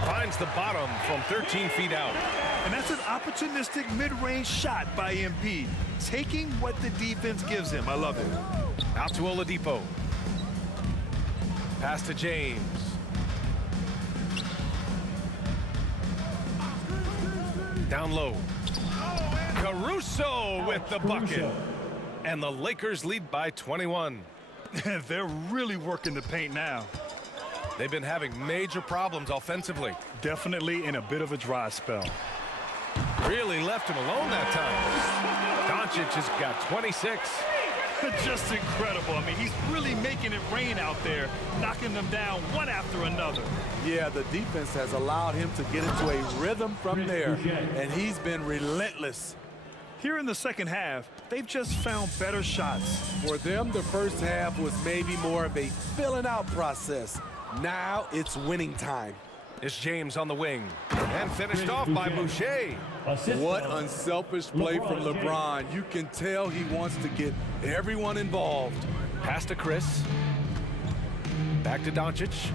Finds the bottom from 13 feet out. And that's an opportunistic mid-range shot by MP. Taking what the defense gives him. I love it. Out to Oladipo. Pass to James. Down low. Caruso with the bucket. And the Lakers lead by 21. They're really working the paint now. They've been having major problems offensively. Definitely in a bit of a dry spell. Really left him alone that time. Doncic has got 26. Just incredible. I mean, he's really making it rain out there, knocking them down one after another. Yeah, the defense has allowed him to get into a rhythm from there, and he's been relentless. Here in the second half, they've just found better shots. For them, the first half was maybe more of a filling out process. Now it's winning time. It's James on the wing. And finished off by Boucher. What unselfish play from LeBron. You can tell he wants to get everyone involved. Pass to Chris. Back to Doncic.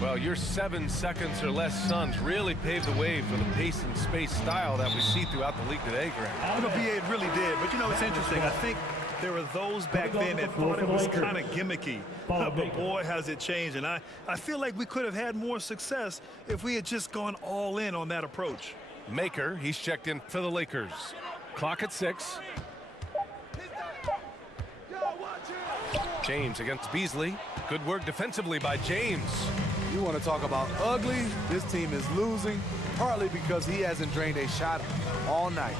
Well, your 7 seconds or less Suns really paved the way for the pace and space style that we see throughout the league today, Grant. It really did. But, you know, it's interesting. I think there were those back then that thought it was kind of gimmicky. But boy, has it changed. And I feel like we could have had more success if we had just gone all in on that approach. Maker, he's checked in for the Lakers. Clock at 6. James against Beasley. Good work defensively by James. You want to talk about ugly? This team is losing, partly because he hasn't drained a shot all night.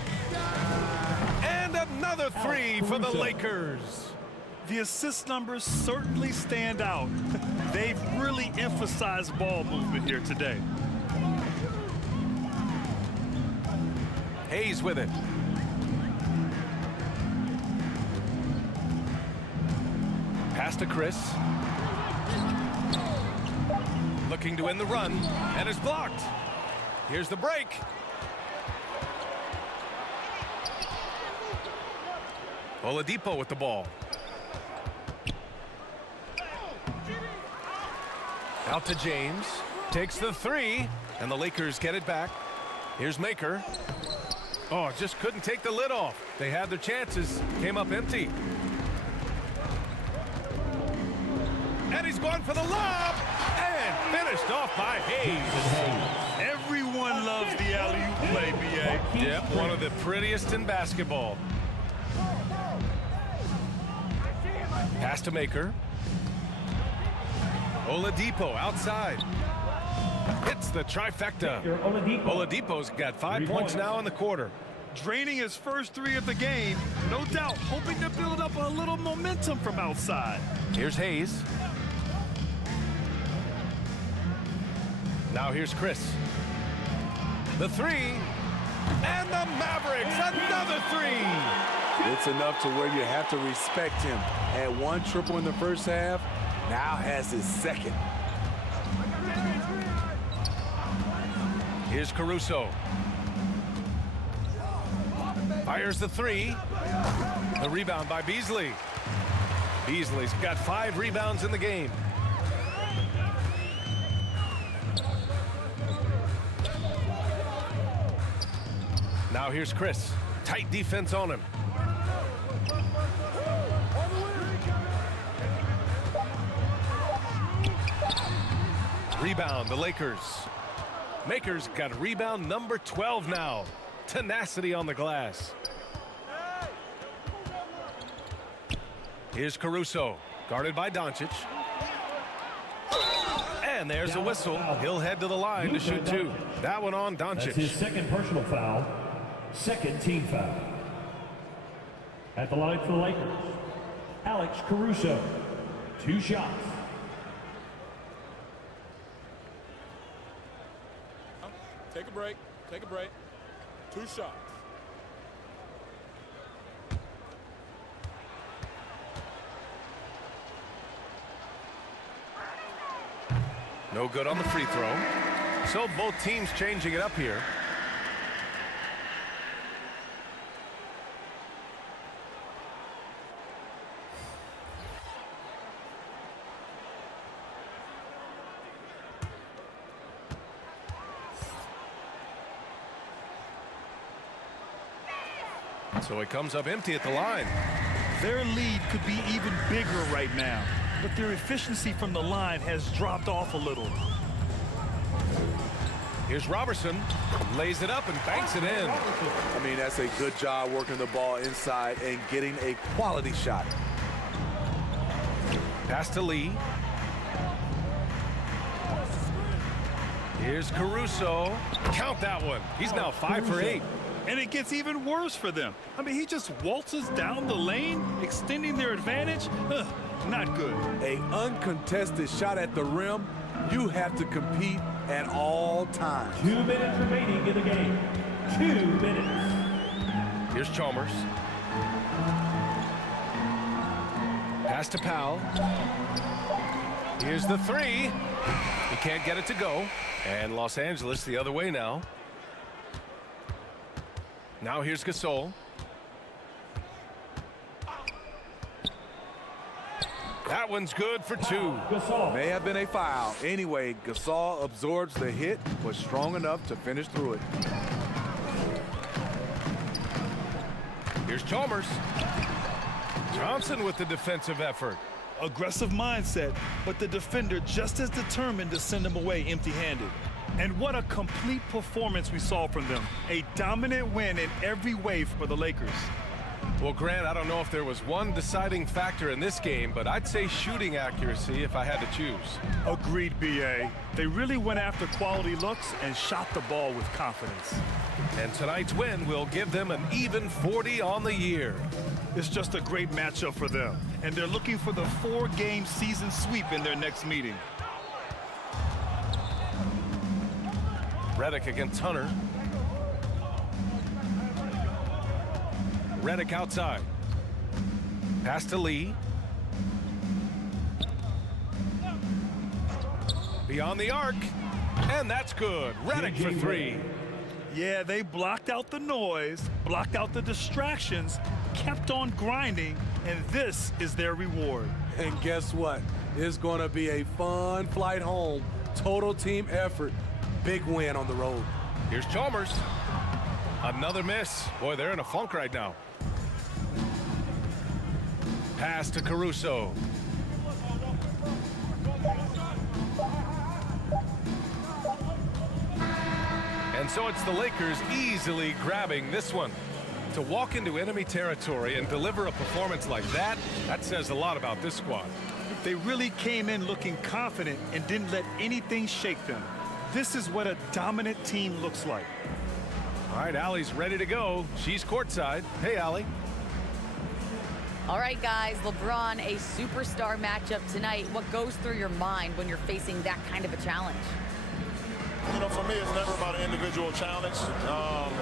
And another 3 for the Lakers. The assist numbers certainly stand out. They've really emphasized ball movement here today. Hayes with it. Pass to Chris. Looking to win the run, and it's blocked. Here's the break. Oladipo with the ball. Out to James. Takes the 3, and the Lakers get it back. Here's Maker. Oh, just couldn't take the lid off. They had their chances, came up empty. And he's going for the lob, and finished off by Hayes. Everyone loves the alley-oop play, B.A. Yep, one of the prettiest in basketball. Pass to Maker. Oladipo outside. Hits the trifecta. Oladipo's got 5 points now in the quarter. Draining his first 3 of the game, no doubt hoping to build up a little momentum from outside. Here's Hayes. Now here's Chris. The 3, and the Mavericks, another 3. It's enough to where you have to respect him. Had 1 triple in the first half, now has his second. Here's Caruso. Fires the 3. The rebound by Beasley. Beasley's got 5 rebounds in the game. Now here's Chris. Tight defense on him. Rebound, the Lakers. Maker's got rebound number 12 now. Tenacity on the glass. Here's Caruso, guarded by Doncic. And there's a whistle. He'll head to the line to shoot two. That one on Doncic. That's his second personal foul, second team foul. At the line for the Lakers, Alex Caruso, 2 shots. Take a break. Take a break. 2 shots. No good on the free throw. So both teams changing it up here. So it comes up empty at the line. Their lead could be even bigger right now, but their efficiency from the line has dropped off a little. Here's Robertson, lays it up and banks it in. I mean, that's a good job working the ball inside and getting a quality shot. Pass to Lee. Here's Caruso. Count that one. He's now 5 for 8. And it gets even worse for them. I mean, he just waltzes down the lane, extending their advantage. Not good. An uncontested shot at the rim, you have to compete at all times. 2 minutes remaining in the game. 2 minutes. Here's Chalmers. Pass to Powell. Here's the 3. He can't get it to go. And Los Angeles the other way now. Now here's Gasol. That one's good for 2. Gasol. May have been a foul. Anyway, Gasol absorbs the hit, was strong enough to finish through it. Here's Chalmers. Johnson with the defensive effort. Aggressive mindset, but the defender just as determined to send him away empty-handed. And what a complete performance we saw from them. A dominant win in every way for the Lakers. Well, Grant, I don't know if there was one deciding factor in this game, but I'd say shooting accuracy if I had to choose. Agreed, B.A. They really went after quality looks and shot the ball with confidence. And tonight's win will give them an even 40 on the year. It's just a great matchup for them, and they're looking for the 4-game season sweep in their next meeting. Redick against Hunter. Redick outside. Pass to Lee. Beyond the arc. And that's good. Redick for 3. Yeah, they blocked out the noise, blocked out the distractions, kept on grinding, and this is their reward. And guess what? It's going to be a fun flight home. Total team effort. Big win on the road. Here's Chalmers. Another miss. Boy, they're in a funk right now. Pass to Caruso. And so it's the Lakers easily grabbing this one. To walk into enemy territory and deliver a performance like that, that says a lot about this squad. They really came in looking confident and didn't let anything shake them. This is what a dominant team looks like. All right, Allie's ready to go. She's courtside. Hey, Allie. All right, guys, LeBron, a superstar matchup tonight. What goes through your mind when you're facing that kind of a challenge? You know, for me, it's never about an individual challenge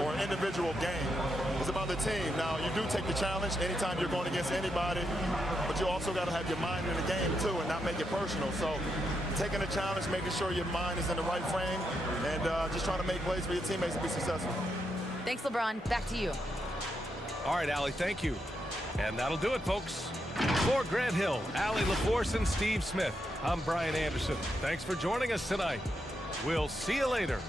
or an individual game. It's about the team. Now, you do take the challenge anytime you're going against anybody, but you also got to have your mind in the game, too, and not make it personal. So taking the challenge, making sure your mind is in the right frame, and just trying to make plays for your teammates to be successful. Thanks, LeBron. Back to you. All right, Allie, thank you. And that'll do it, folks. For Grant Hill, Allie LaForce, and Steve Smith, I'm Brian Anderson. Thanks for joining us tonight. We'll see you later.